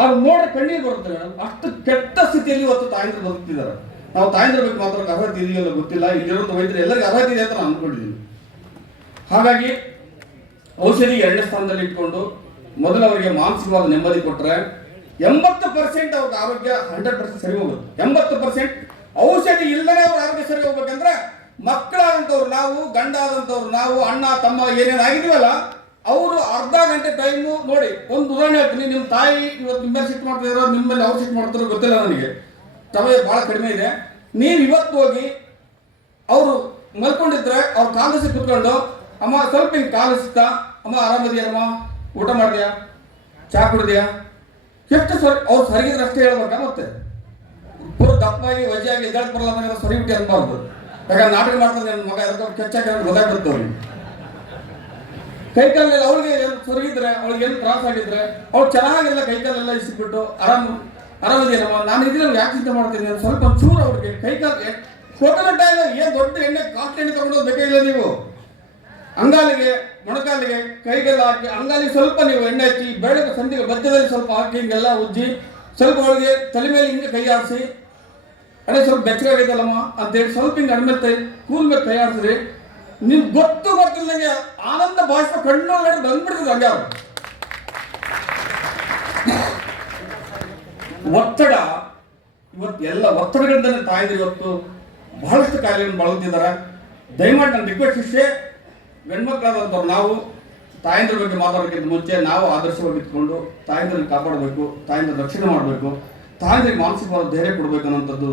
ಅವ್ರು ನೋಡ್ರೆ ಕಣ್ಣೀರು ಬರುತ್ತೆ ಮೇಡಮ್. ಅಷ್ಟು ಕೆಟ್ಟ ಸ್ಥಿತಿಯಲ್ಲಿ ಇವತ್ತು ತಾಯಂದ್ರು ಬದುಕ್ತಿದ್ದಾರೆ. ನಾವು ತಾಯಂದ್ರ ಬಗ್ಗೆ ಮಾತ್ರ ಅರ್ಹತೆ ಇದೆಯಲ್ಲ ಗೊತ್ತಿಲ್ಲ. ಇಲ್ಲಿರುವಂಥ ವೈದ್ಯರು ಎಲ್ಲರಿಗೂ ಅರ್ಹತೆ ಇದೆ ಅಂತ ನಾನು ಅಂದ್ಕೊಂಡಿದ್ದೀನಿ. ಹಾಗಾಗಿ ಔಷಧಿ 2ನೇ ಸ್ಥಾನದಲ್ಲಿ ಇಟ್ಕೊಂಡು ಮೊದಲು ಅವರಿಗೆ ಮಾನಸಿಕವಾದ ನೆಮ್ಮದಿ ಕೊಟ್ಟರೆ 80% ಅವ್ರಿಗೆ ಆರೋಗ್ಯ 100% ಸರಿ ಹೋಗುತ್ತೆ. 80% ಔಷಧಿ ಇಲ್ಲದೆ ಅವ್ರ ಆರೋಗ್ಯ ಸರಿ ಹೋಗ್ಬೇಕಂದ್ರೆ ಮಕ್ಕಳಾದಂಥವ್ರು ನಾವು, ಗಂಡ ಆದಂಥವ್ರು ನಾವು, ಅಣ್ಣ ತಮ್ಮ ಏನೇನು ಆಗಿದೀವಲ್ಲ, ಅವರು ಅರ್ಧ ಗಂಟೆ ಟೈಮು ನೋಡಿ. ಒಂದು ಉದಾಹರಣೆ ಹೇಳ್ತೀನಿ. ನಿಮ್ಮ ತಾಯಿ ಇವತ್ತು ನಿಮ್ಮಲ್ಲಿ ಶಿಫ್ಟ್ ಮಾಡ್ತಿದಾರೋ, ನಿಮ್ಮಲ್ಲಿ ಅವ್ರು ಶಿಫ್ಟ್ ಮಾಡ್ತಾರೋ ಗೊತ್ತಿಲ್ಲ ನನಗೆ, ಸಮಯ ಭಾಳ ಕಡಿಮೆ ಇದೆ. ನೀವು ಇವತ್ತು ಹೋಗಿ ಅವರು ಮಲ್ಕೊಂಡಿದ್ರೆ ಅವ್ರ ಕಾಲಸಿ ಕುತ್ಕೊಂಡು, ಅಮ್ಮ ಸ್ವಲ್ಪ ಹಿಂಗೆ ಕಾಲಿಸ್ತಾ, ಅಮ್ಮ ಆರಾಮದಿಯಮ್ಮ, ಊಟ ಮಾಡಿದ್ಯಾ, ಚಹಾ ಕುಡಿದ್ಯಾ, ಎಷ್ಟು ಅವ್ರು ಸರಿಗಿದ್ರೆ ಅಷ್ಟೇ ಹೇಳ್ಬೇಕಾ? ಮತ್ತೆ ಪೂರ ದಪ್ಪಾಗಿ ವಜೆಯಾಗಿ ಎದ್ದಾಳಕ್ಕೆ ಬರಲ್ಲ ನನಗೆ ಸರಿ ಬಿಟ್ಟು ಅನ್ಬಾರ್ದು. ಯಾಕಂದ್ರೆ ನಾಟಕ ಮಾಡ್ತಾರೆ ನನ್ನ ಮಗ, ಅದಕ್ಕೆ ಕೆಚ್ಚಾಗಿ ಗೊತ್ತಾಗ್ಬಿಡುತ್ತೆ ಅವ್ರಿಗೆ. ಕೈಕಾಲೆಲ್ಲ ಅವಳಿಗೆ ಸೊರಗಿದ್ರೆ, ಅವಳಿಗೆ ಏನು ತ್ರಾಸ ಆಗಿದ್ರೆ, ಅವ್ಳು ಚೆನ್ನಾಗಿಲ್ಲ, ಕೈಕಾಲೆಲ್ಲ ಇಸಿಬಿಟ್ಟು ಆರಾಮದೇನಮ್ಮ, ನಾನು ಇದೀನಿ, ಯಾಕೆ ಚಿಂತೆ ಮಾಡ್ತೀನಿ ಅಂತ ಸ್ವಲ್ಪ ಒಂಚೂರು ಅವ್ರಿಗೆ ಕೈಕಾಲಿಗೆ ಕೋಕೋನಟ್ ಆಯಿಲ್, ಏನು ದೊಡ್ಡ ಎಣ್ಣೆ ಕಾಸ್ಟ್ಲಿ ಎಣ್ಣೆ ತಗೊಂಡೋದು ಬೇಕಾಗಿಲ್ಲ. ನೀವು ಅಂಗಾಲಿಗೆ, ಮೊಣಕಾಲಿಗೆ, ಕೈಗೆಲ್ಲ ಹಾಕಿ, ಅಂಗಾಲಿಗೆ ಸ್ವಲ್ಪ ನೀವು ಎಣ್ಣೆ ಹಚ್ಚಿ, ಬೆಳಗ್ಗೆ ಸಂಧಿಗೆ ಮಧ್ಯದಲ್ಲಿ ಸ್ವಲ್ಪ ಹಾಕಿ ಹಿಂಗೆಲ್ಲ ಉಜ್ಜಿ, ಸ್ವಲ್ಪ ಅವಳಿಗೆ ತಲೆ ಮೇಲೆ ಹಿಂಗೆ ಕೈ ಆಡಿಸಿ, ಅದೇ ಸ್ವಲ್ಪ ಬೆಚ್ಚಗಾಗೈತಲ್ಲಮ್ಮ ಅಂತೇಳಿ ಸ್ವಲ್ಪ ಹಿಂಗೆ ಅಡ್ಮೇಲೆ ಕೂಲ್ ಮೇಲೆ ಕೈ ಆಡಿಸ್ರಿ. ನೀವು ಗೊತ್ತಿಲ್ಲದಂಗೆ ಆನಂದ ಭಾಷೆ ಕಣ್ಣೊಳಗಡೆ ಬಂದ್ಬಿಡ್ತದೆ. ಹಂಗೆ ಅವ್ರು ಒತ್ತಡ, ಇವತ್ತು ಎಲ್ಲ ಒತ್ತಡಗಳಿಂದಲೇ ತಾಯಿದ್ರು ಇವತ್ತು ಬಹಳಷ್ಟು ಕಾಯಿಲೆಗಳನ್ನು ಬಳಲ್ತಿದ್ದಾರೆ. ದಯಮಾಡಿ ನನ್ನ ರಿಕ್ವೆಸ್ಟ್ ಇಷ್ಟೇ, ಗಂಡ್ಮಕ್ಳಾದಂಥವ್ರು ನಾವು ತಾಯಂದ್ರ ಬಗ್ಗೆ ಮಾತಾಡೋಕ್ಕಿಂತ ಮುಂಚೆ ನಾವು ಆದರ್ಶವಾಗಿ ಇಟ್ಕೊಂಡು ತಾಯಂದ್ರಲ್ಲಿ ಕಾಪಾಡಬೇಕು, ತಾಯಂದ್ರ ರಕ್ಷಣೆ ಮಾಡಬೇಕು, ತಾಯಂದ್ರಿಗೆ ಮಾನಸಿಕವಾದ ಧೈರ್ಯ ಕೊಡಬೇಕು ಅನ್ನೋಂಥದ್ದು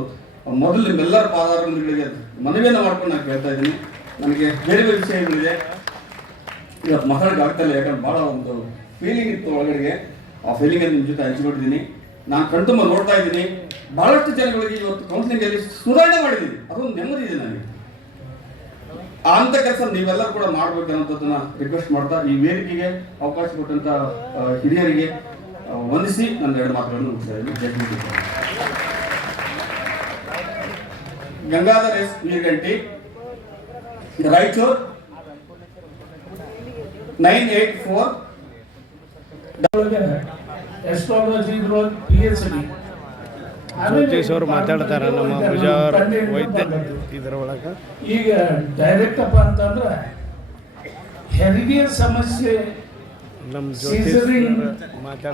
ಮೊದಲು ನಿಮ್ಮೆಲ್ಲರ ಪಾದಾರಗಳಿಗೆ ಮನವಿಯನ್ನು ಮಾಡ್ಕೊಂಡು ನಾನು ಕೇಳ್ತಾ ಇದ್ದೀನಿ. ನನಗೆ ಬೇರೆ ಬೇರೆ ವಿಷಯಗಳಿದೆ, ಇವತ್ತು ಮಾತಾಡೋಕೆ ಆಗ್ತಾಯಿಲ್ಲ, ಯಾಕಂದ್ರೆ ಭಾಳ ಒಂದು ಫೀಲಿಂಗ್ ಇತ್ತು ಒಳಗಡೆಗೆ. ಆ ಫೀಲಿಂಗನ್ನು ನಿಮ್ಮ ಜೊತೆ ಹಂಚಿಕೊಂಡಿದ್ದೀನಿ. ನಾನು ಕಣ್ತುಂಬ ನೋಡ್ತಾ ಇದ್ದೀನಿ, ಭಾಳಷ್ಟು ಜನಗಳಿಗೆ ಇವತ್ತು ಕೌನ್ಸಿಲಿಂಗಲ್ಲಿ ಸುಧಾರಣೆ ಮಾಡಿದ್ದೀನಿ. ಅದೊಂದು ನೆಮ್ಮದಿ ಇದೆ ನನಗೆ. ಅಂತ ಕೆಲಸ ನೀವೆಲ್ಲರೂ ಕೂಡ ಮಾಡಬೇಕು ಅನ್ನೋದನ್ನ ರಿಕ್ವೆಸ್ಟ್ ಮಾಡ್ತಾ, ಈ ವೇದಿಕೆಗೆ ಅವಕಾಶ ಕೊಟ್ಟಂತ ಹಿರಿಯರಿಗೆ ವಂದಿಸಿ ನನ್ನ 2 ಮಾತುಗಳನ್ನು ಮುಗಿಸ್ತಾ ಇದ್ದೀನಿ. Gangadhar S Neerganti, Raichur 984 astrology PhD. Jyotish ಅವರು ಮಾತಾಡ್ತಾರೆ, ನಮ್ಮ ಮುಜಾವರ್ ವೈದ್ಯ ಇದರ ಒಳಗೆ. ಈಗ ಡೈರೆಕ್ಟ್ ಅಪ್ಪ ಅಂತಂದ್ರೆ ಹೆರಿಗೆ ಸಮಸ್ಯೆ, ನಮ್ಮ ಸೀಸರಿಂಗ್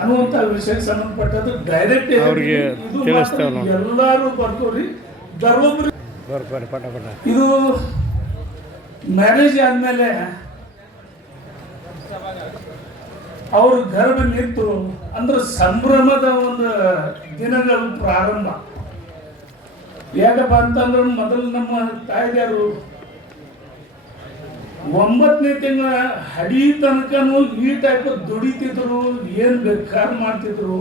ಅನ್ನುವಂಥ ವಿಷಯಕ್ಕೆ ಸಂಬಂಧಪಟ್ಟದ್ದು ಡೈರೆಕ್ಟ್ ಅವ್ರಿಗೆ ತಿಳಿಸ್ತೇವೆ ನಾವು. ಎಲ್ಲರೂ ಬರ್ಕೋರಿ, ಧರ್ಮಪುರಿ ಬರ್ತಾರೆ ಪಟ ಪಟ. ಇದು ಮ್ಯಾರೇಜ್ ಆದಮೇಲೆ ಅವರು ಗರ್ಭ ನಿಂತು ಅಂದ್ರೆ ಸಂಭ್ರಮದ ಒಂದು ದಿನಗಳು ಪ್ರಾರಂಭ. ಯಾಕಪ್ಪ ಅಂತಂದ್ರೆ ಮೊದಲು ನಮ್ಮ ತಾಯಿದಾರು 9ನೇ ತಿಂಗಳ ಹಡಿ ತನಕನೂ ಈ ಟೈಪ್ ದುಡಿತಿದ್ರು, ಏನು ಬೇಕಾದ್ರೆ ಮಾಡ್ತಿದ್ರು.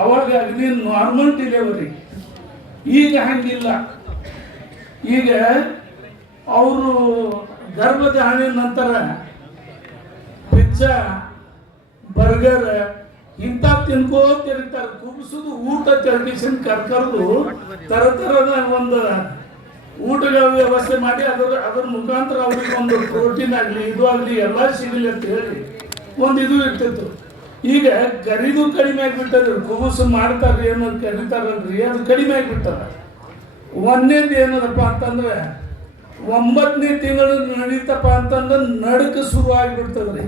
ಅವಾಗ ಅಗ್ನಿ ನಾರ್ಮಲ್ ಡೆಲಿವರಿ. ಈಗ ಹಂಗಿಲ್ಲ. ಈಗ ಅವರು ಗರ್ಭಧಾರಣೆ ನಂತರ ಪಿಜ್ಜಾ, ಬರ್ಗರ್ ಇಂಥ ತಿನ್ಕೋತಿರ್ತಾರೆ. ಕುಬ್ಸುದು ಊಟ ತಿಳ್ಕಿಸಿನ ಕರ್ಕರ್ದು ತರತರದ ಒಂದು ಊಟಗಳ ವ್ಯವಸ್ಥೆ ಮಾಡಿ ಅದ್ರ ಮುಖಾಂತರ ಅವ್ರಿಗೆ ಒಂದು ಪ್ರೋಟೀನ್ ಆಗಲಿ, ಇದು ಆಗಲಿ ಎಲ್ಲ ಸಿಗಲಿ ಅಂತ ಹೇಳಿ ಒಂದು ಇದು ಇರ್ತಿತ್ತು. ಈಗ ಗರಿದು ಕಡಿಮೆ ಆಗಿಬಿಟ್ಟದ್ರಿ. ಕುಬುಸು ಮಾಡ್ತಾರೆ ಏನೋ ಕರಿತಾರಲ್ರಿ, ಅದು ಕಡಿಮೆ ಆಗಿಬಿಟ್ಟದ. ಒಂದೇದು ಏನದಪ್ಪ ಅಂತಂದ್ರೆ 9ನೇ ತಿಂಗಳು ನಡೀತಪ್ಪ ಅಂತಂದ್ರೆ ನಡುಕ ಶುರು ಆಗಿಬಿಡ್ತದ್ರಿ.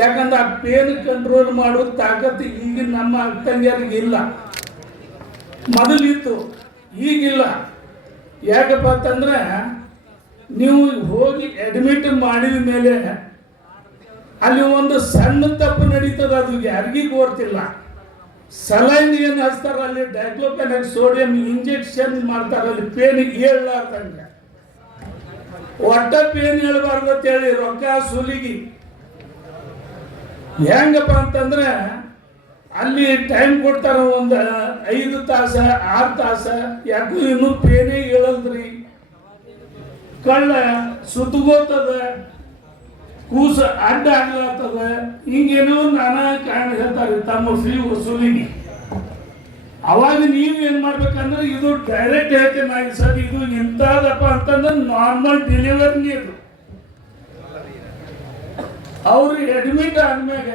ಯಾಕಂದ್ರೆ ಆ ಪೇನ್ ಕಂಟ್ರೋಲ್ ಮಾಡೋ ತಾಕತ್ತು ಈಗಿನ ನಮ್ಮ ಅಕ್ಕಂಗಿಯರಿಗೆ ಇಲ್ಲ. ಮೊದಲಿತ್ತು, ಈಗಿಲ್ಲ. ಯಾಕಪ್ಪ ಅಂತಂದ್ರೆ ನೀವು ಹೋಗಿ ಅಡ್ಮಿಟ್ ಮಾಡಿದ ಮೇಲೆ ಅಲ್ಲಿ ಒಂದು ಸಣ್ಣ ತಪ್ಪು ನಡೀತದೆ, ಅದು ಯಾರಿಗೂ ಗೊತ್ತಿಲ್ಲ. ಸಲೈನ್ ಏನು ಹಚ್ತಾರ, ಅಲ್ಲಿ ಡೈಕ್ಲೋಫೆನಾಕ್ ಸೋಡಿಯಂ ಇಂಜೆಕ್ಷನ್ ಮಾಡ್ತಾರೆ, ಅಲ್ಲಿ ಪೇನಿಗೆ ಹೇಳಲಾರ್ದಂಗೆ ಒಟ್ಟ ಪೇನ್ ಹೇಳ್ಬಾರ್ದು ಅಂತೇಳಿ ರೊಕ್ಕ ಸುಲಿಗಿ ಹೆಂಗಪ್ಪ ಅಂತಂದ್ರೆ ಅಲ್ಲಿ ಟೈಮ್ ಕೊಡ್ತಾರ ಒಂದು 5 ತಾಸ 6 ತಾಸ, ಯಾಕೂ ಇನ್ನೂ ಪೇನೇ ಹೇಳಲ್ರಿ. ಕಳ್ಳ ಸುತ್ತಗೋತದ, ಕೂಸ ಅಡ್ಡ ಆಗ್ಲತ್ತದ, ಹಿಂಗೇನೋ ನಾನಾ ಕಾರಣ ಹೇಳ್ತಾರೆ ತಮ್ಮ ಫೀ ವಸೂಲಿಗೆ. ಅವಾಗ ನೀವು ಏನ್ ಮಾಡ್ಬೇಕಂದ್ರೆ ಇದು ಡೈರೆಕ್ಟ್ ಹೇಳ್ತೇನೆ ನಾನು ಸರ್, ಇದು ಇಂಥದಪ್ಪ ಅಂತಂದ್ರೆ ನಾರ್ಮಲ್ ಡೆಲಿವರಿನೇ ಇದು. ಅವ್ರು ಅಡ್ಮಿಟ್ ಆದ್ಮ್ಯಾಗ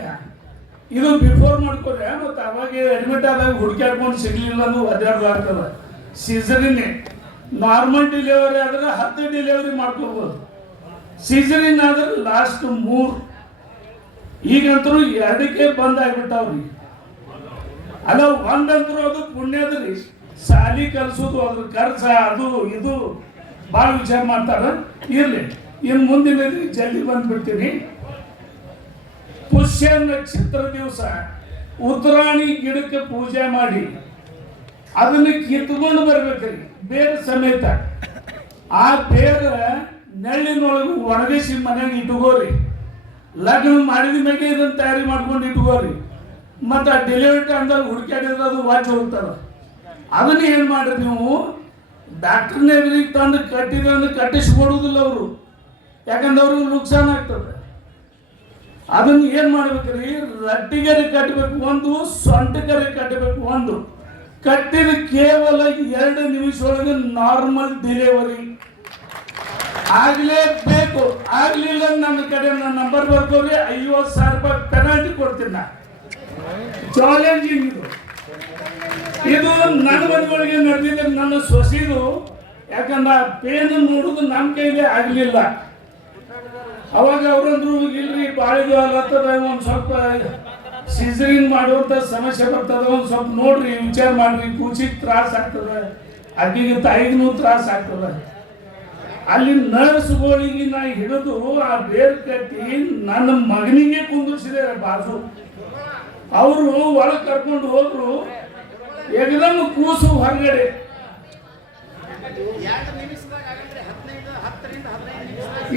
ಇದು ಬಿಫೋರ್ ಮಾಡ್ಕೊಳ್ರಿ, ಮತ್ತೆ ಅವಾಗ ಅಡ್ಮಿಟ್ ಆದಾಗ ಹುಡುಕ್ಯಾಡ್ಕೊಂಡು ಸಿಗ್ಲಿಲ್ಲ ಅನ್ನೋ ಒದ್ದಾಡ್ದಾಗ್ತದ. ಸೀಸರಿನೇ ನಾರ್ಮಲ್ ಡೆಲಿವರಿ ಆದ್ರೆ 10 ಡೆಲಿವರಿ ಮಾಡ್ಕೋಬಹುದು, ಸೀಸರಿನ್ ಆದ್ರೆ ಲಾಸ್ಟ್ 3. ಈಗಂತೂ 2ಕ್ಕೆ ಬಂದ್ ಆಗ್ಬಿಟ್ಟಾವ್ರಿ. ಅಲ್ಲ ಒಂದಂತರೂ ಅದು ಪುಣ್ಯದ್ರಿ, ಸಾಲಿ ಕಲ್ಸೋದು ಅದ್ರ ಖರ್ಚ ಅದು ಇದು ಭಾಳ ವಿಚಾರ ಮಾಡ್ತಾರ. ಇರ್ಲಿ, ಇನ್ನು ಮುಂದಿನ ಜಲ್ದಿ ಬಂದ್ಬಿಡ್ತೀನಿ. ಪುಷ್ಯ ನಕ್ಷತ್ರ ದಿವಸ ಉತ್ತರಾಣಿ ಗಿಡಕ್ಕೆ ಪೂಜೆ ಮಾಡಿ ಅದನ್ನ ಕಿತ್ಕೊಂಡು ಬರ್ಬೇಕ್ರಿ ಬೇರೆ ಸಮೇತ. ಆ ಬೇರೆ ನೆಳ್ಳಿನೊಳಗೆ ಒಣಗಿಸಿ ಮನೆಯಾಗ ಇಟ್ಕೋರಿ. ಲಗ್ನ ಮಾಡಿದ ಮೇಲೆ ಇದನ್ನ ತಯಾರಿ ಮಾಡ್ಕೊಂಡು ಇಟ್ಕೋರಿ. ಮತ್ತು ಆ ಡೆಲಿವರಿ ಟೈಮ್ದಾಗ ಹುಡುಕಾಡಿದ್ರೆ ಅದು ವಾಚ್ ಹೋಗ್ತದ. ಅದನ್ನ ಏನು ಮಾಡ್ರಿ ನೀವು, ಡಾಕ್ಟರ್ನ ಎದುರಿಗೆ ತಂದು ಕಟ್ಟಿದ್ರೆ ಕಟ್ಟಿಸ್ಕೊಡುವುದಿಲ್ಲ ಅವರು, ಯಾಕಂದ್ರೆ ಅವ್ರಿಗೆ ನುಕ್ಸಾನ ಆಗ್ತದೆ. ಅದನ್ನ ಏನು ಮಾಡ್ಬೇಕ್ರಿ, ರಟ್ಟಿಗರಿ ಕಟ್ಟಬೇಕು ಒಂದು, ಸೊಂಟಗರಿ ಕಟ್ಟಬೇಕು ಒಂದು. ಕಟ್ಟಿದ ಕೇವಲ 2 ನಿಮಿಷ ಒಳಗೆ ನಾರ್ಮಲ್ ಡೆಲಿವರಿ ಆಗ್ಲೇಬೇಕು. ಆಗ್ಲಿಲ್ಲ ನನ್ನ ಕಡೆ ನನ್ನ ನಂಬರ್ ಬರ್ಕೋರಿ, 50,000 ರೂಪಾಯಿ ಪೆನಾಲ್ಟಿ ಕೊಡ್ತೀನಿ ನಾ. ಚಾಲೆಂಜಿಂಗ್ ಇದು ನನ್ನ ಮನೆಗಳಿಗೆ ನಡೆದಿದೆ, ನನ್ನ ಸೊಸಿದು. ಯಾಕಂದ್ರೆ ಪೇನ್ ನೋಡುದು ನಮ್ಮ ಕೈಲೇ ಆಗಲಿಲ್ಲ. ಅವಾಗ ಅವ್ರಂದ್ರು ಇಲ್ರಿ ಬಾಳಿಗೆ ಹತ್ತದ, ಒಂದು ಸ್ವಲ್ಪ ಸೀಸರಿನ್ ಮಾಡುವಂತ ಸಮಸ್ಯೆ ಬರ್ತದ, ಒಂದು ಸ್ವಲ್ಪ ನೋಡ್ರಿ ವಿಚಾರ ಮಾಡ್ರಿ, ಕೂಚಿಗೆ ತ್ರಾಸ ಆಗ್ತದ, ಅಕ್ಕಿಗೆ ತಾಯಿಗೂ ತ್ರಾಸ ಆಗ್ತದ. ಅಲ್ಲಿ ನರ್ಸ್ಗಳಿಗೆ ನಾ ಹಿಡಿದು ಆ ಬೇರ್ ಕಟ್ಟಿ ನನ್ನ ಮಗನಿಗೆ ಕುಂದಿಸಿದೆ ಬಾಜು. ಅವರು ಒಳಗೆ ಕರ್ಕೊಂಡು ಹೋದ್ರು, ಏಕದಮ್ ಕೂಸು ಹೊರಗಡೆ.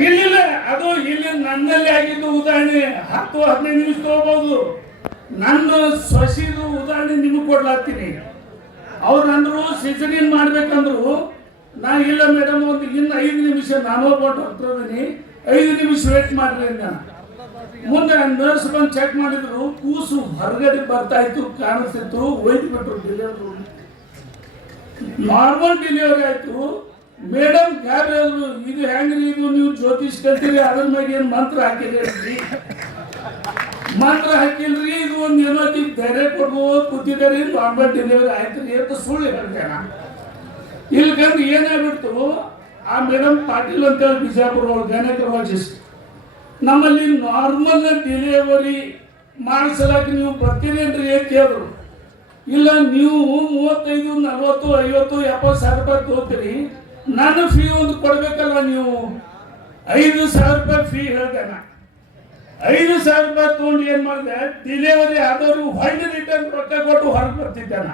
ಇಲ್ಲ ಅದು ಇಲ್ಲಿ ನನ್ನಲ್ಲಿ ಆಗಿದ್ದು ಉದಾಹರಣೆ 10-15 ನಿಮಿಷ ತಗೋಬಹುದು. ನನ್ನ ಸೊಸಿದು ಉದಾಹರಣೆ ನಿಮಗೆ ಕೊಡ್ಲಾಗ್ತೀನಿ. ಅವ್ರು ಅಂದ್ರು ಸಿಸರಿನ್ ಮಾಡ್ಬೇಕಂದ್ರು, ನಾ ಇಲ್ಲ ಮೇಡಮ್ ಒಂದು ಇನ್ನು 5 ನಿಮಿಷ ನಾನು ಹೋಗ್ಬಿಟ್ಟು 5 ನಿಮಿಷ ವೇಟ್ ಮಾಡ್ರಿ ಅಂದ. ಮುಂದೆ ನರ್ಸ್ ಬಂದು ಚೆಕ್ ಮಾಡಿದ್ರು, ಕೂಸು ಹೊರಗಡೆ ಬರ್ತಾ ಇತ್ತು, ಕಾಣಿಸ್ತಿತ್ತು, ಒಯ್ದುಬಿಟ್ರು ಡೆಲಿವರಿ. ನಾರ್ಮಲ್ ಡೆಲಿವರಿ ಆಯ್ತು. ಮೇಡಮ್ ಯಾರು ಹೇಳಿದ್ರು, ಇದು ಹೆಂಗ್ರಿ, ಇದು ನೀವು ಜ್ಯೋತಿಷ್ ಕಲ್ತೀರಿ, ಅದ್ರ ಮ್ಯಾಗ ಏನು ಮಂತ್ರ ಹಾಕಿದ್ರಿ? ಮಂತ್ರ ಹಾಕಿಲ್ರಿ, ಇದು ಒಂದು ಏನೋ ಧೈರ್ಯ ಕೊಡ್ಬೋದು ಕೂತಿದ್ದಾರೆ, ನಾರ್ಮಲ್ ಡೆಲಿವರಿ ಆಯ್ತು ರೀ ಅಂತ ಸುಳ್ಳು ಹೇಳ್ತೇನ. ಇಲ್ಕಂದ್ರೆ ಏನಾಗ್ಬಿಡ್ತು, ಆ ಮೇಡಮ್ ಪಾಟೀಲ್ ಅಂತೇಳಿ ಬಿಜಾಪುರ ಗೈನಕಾಲಜಿಸ್ಟ್, ನಮ್ಮಲ್ಲಿ ನಾರ್ಮಲ್ ಡೆಲಿವರಿ ಮಾಡಿಸಲಾಕ ನೀವು ಬರ್ತೀರೇನ್ರಿ ಅಂತ ಕೇಳಿದ್ರು. ಇಲ್ಲ ನೀವು 35, 40, 50, 70,000 ರೂಪಾಯಿ ತಗೋತೀರಿ, ನನ್ನ ಫೀ ಒಂದು ಕೊಡ್ಬೇಕಲ್ಲ ನೀವು. 5,000 ರೂಪಾಯಿ ಫೀ ಹೇಳ್ದೇನ. 5,000 ರೂಪಾಯಿ ತಗೊಂಡು ಏನ್ ಮಾಡಿದೆ, ಡೆಲಿವರಿ ಆದವರು ಹೊಳ್ಳಿ ರಿಟರ್ನ್ ರೊಕ್ಕ ಕೊಟ್ಟು ಹೊರಗೆ ಬರ್ತಿದ್ದಾನ.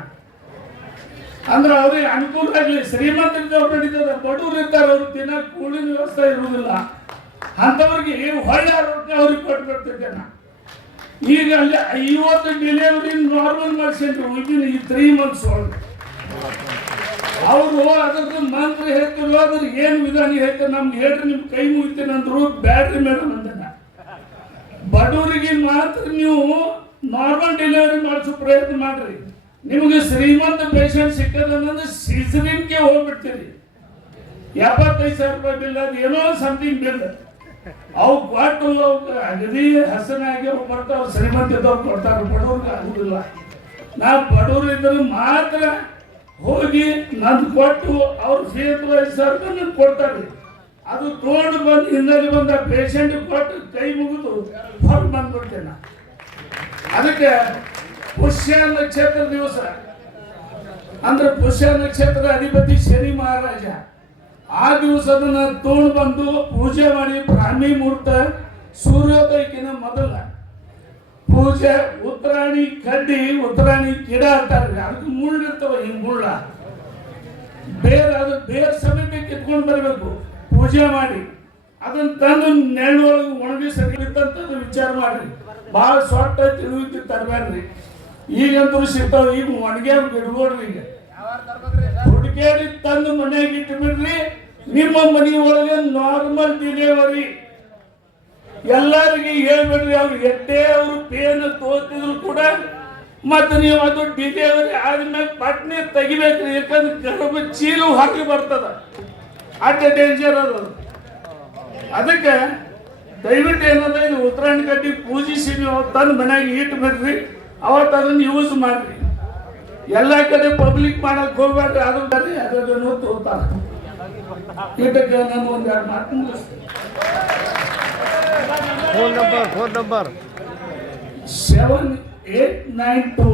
ಅಂದ್ರೆ ಅವ್ರಿಗೆ ಅನುಕೂಲ ಆಗಲಿ. ಶ್ರೀಮಂತರಿದ್ದವ್ರು ನಡೀತದ, ಬಡವರು ಇರ್ತಾರೆ, ಅವ್ರು ತಿನ್ನಕ್ಕೆ ಕೂಲಿನ ವ್ಯವಸ್ಥೆ ಇರುವುದಿಲ್ಲ, ಅಂಥವ್ರಿಗೆ ಹೊಳ್ಳಿ ರೊಕ್ಕ ಅವ್ರಿಗೆ ಕೊಟ್ಟು ಬರ್ತಿದ್ದಾನ. ಈಗ ಅಲ್ಲಿ 50 ಡೆಲಿವರಿ ನಾರ್ಮಲ್ ಮಾಡಿಸಿದ್ರು ವಿದಿನ್ 3 ಮಂತ್ಸ್ ಒಳಗೆ. ಅವರು ಅದ್ರದ್ದು ಮಂತ್ರ ಹೇಳ್ತಿರೋ ಅದ್ರ ಏನು ವಿಧಾನ ಹೇಳ್ತಾರೆ ನಮ್ಗೆ ಹೇಳ್ರಿ, ನಿಮ್ ಕೈ ಮುಗಿತೇನೆ ಅಂದ್ರು. ಬ್ಯಾಡ್ರಿ ಮೇಡಮ್ ಅಂದನ. ಬಡವರಿಗೆ ಮಾತ್ರ ನೀವು ನಾರ್ಮಲ್ ಡೆಲಿವರಿ ಮಾಡಿಸೋ ಪ್ರಯತ್ನ ಮಾಡ್ರಿ. ನಿಮಗೆ ಶ್ರೀಮಂತ ಪೇಷಂಟ್ ಸಿಕ್ಕದಂದ್ರೆ ಸೀಸರಿನ್ಗೆ ಹೋಗ್ಬಿಡ್ತೀರಿ. 75,000 ರೂಪಾಯಿ ಬಿಲ್, ಅದು ಏನೋ ಸಮಥಿಂಗ್ ಬಿಲ್. ಅವು ಕೊಟ್ಟು ಅಗದಿ ಹಸನಾಗಿ ಅವು ಬರ್ತಾವ. ಶ್ರೀಮಂತ ಇದ್ದವ್ರು ಕೊಡ್ತಾರೆ, ಬಡವ್ರಿಗೆ ಆಗುದಿಲ್ಲ. ನಾವು ಬಡವರು ಇದ್ರೆ ಮಾತ್ರ ಹೋಗಿ ನಂದು ಕೊಟ್ಟು ಅವ್ರ ಫೀ 5,000 ರೂಪಾಯಿ ಕೊಡ್ತಾರೆ. ಅದು ತೋಡು ಬಂದು ಹಿಂದಲ್ಲಿ ಬಂದ ಪೇಷಂಟ್ ಕೊಟ್ಟು ಕೈ ಮುಗಿದು ಹೊರಗೆ ಬಂದ್ಬಿಡ್ತೇನೆ. ಅದಕ್ಕೆ ಪುಷ್ಯ ನಕ್ಷತ್ರ ದಿವಸ ಅಂದ್ರೆ ಪುಷ್ಯ ನಕ್ಷತ್ರ ಅಧಿಪತಿ ಶನಿ ಮಹಾರಾಜ. ಆ ದಿವಸ ಅದನ್ನ ತೋಡು ಬಂದು ಪೂಜೆ ಮಾಡಿ ಬ್ರಾಹ್ಮಿ ಮುಹೂರ್ತ ಸೂರ್ಯೋದಯಕ್ಕಿಂತ ಮೊದಲ ಪೂಜೆ. ಉತ್ತರಾಣಿ ಕಡ್ಡಿ, ಉತ್ತರಾಣಿ ಗಿಡ ಅಂತಾರೆ, ಅದಕ್ಕೆ ಮುಳ್ಳಿರ್ತವ, ಹಿಂಗ್ ಮುಳ್ಳ ಬೇರೆ, ಅದು ಬೇರೆ ಸಮೇತ ಕಿತ್ಕೊಂಡು ಬರಬೇಕು. ಪೂಜೆ ಮಾಡಿ ಅದನ್ನ ತಂದು ನೆರಳೊಳಗೆ ಒಣಗಿಸಂತದ್ದು ವಿಚಾರ ಮಾಡ್ರಿ. ಭಾಳ ಸೊಟ್ಟ ತಿಳುವಿಕೆ ತರಬೇಡ್ರಿ. ಈಗಂತೂ ಸಿಗ್ತಾವ, ಈಗ ಒಣಗ್ಯಾವ ಬಿಡ್ಬೋಡ್ರಿ. ಈಗ ಹುಡುಗೇಡಿ ತಂದು ಮನೆಯಾಗ ಇಟ್ಟು ಬಿಡ್ರಿ. ನಿಮ್ಮ ಮನೆಯೊಳಗೆ ನಾರ್ಮಲ್ ಡಿಲಿವರಿ ಎಲ್ಲರಿಗೆ ಹೇಳ್ಬಿಡ್ರಿ. ಅವ್ರು ಎಷ್ಟೇ ಅವರು ಪೇನ್ ತೋತಿದ್ರು ಕೂಡ ಮತ್ತೆ ನೀವು ಅದು ಡಿಲಿವರಿ ಆದ್ಮೇಲೆ ಪಟ್ನೆ ತೆಗಿಬೇಕ್ರಿ. ಯಾಕಂದ್ರೆ ಗರ್ಭ ಚೀಲು ಹಾಕಿ ಬರ್ತದ, ಅಷ್ಟೇ ಡೇಂಜರ್ ಅದು. ಅದಕ್ಕೆ ದಯವಿಟ್ಟು ಏನದ ಇದು ಉತ್ತರಾಯಣ ಕಡ್ಡಿ ಪೂಜಿಸಿ ನೀವು ತಂದು ಮನೆಯಾಗ ಇಟ್ಟು ಬಿಡ್ರಿ. ಅವತ್ತು ಅದನ್ನು ಯೂಸ್ ಮಾಡ್ರಿ. ಎಲ್ಲ ಕಡೆ ಪಬ್ಲಿಕ್ ಮಾಡಕ್ ಹೋಗ್ಬೇಡ್ರಿ. ಅದು ಬರ್ರಿ ಅದನ್ನು ತೋತಾರ. ಇದಕ್ಕೆ ನಾನು ಒಂದೆರಡು ಮಾತು ಮುಗಿಸ್ತೇನೆ. Phone number 7892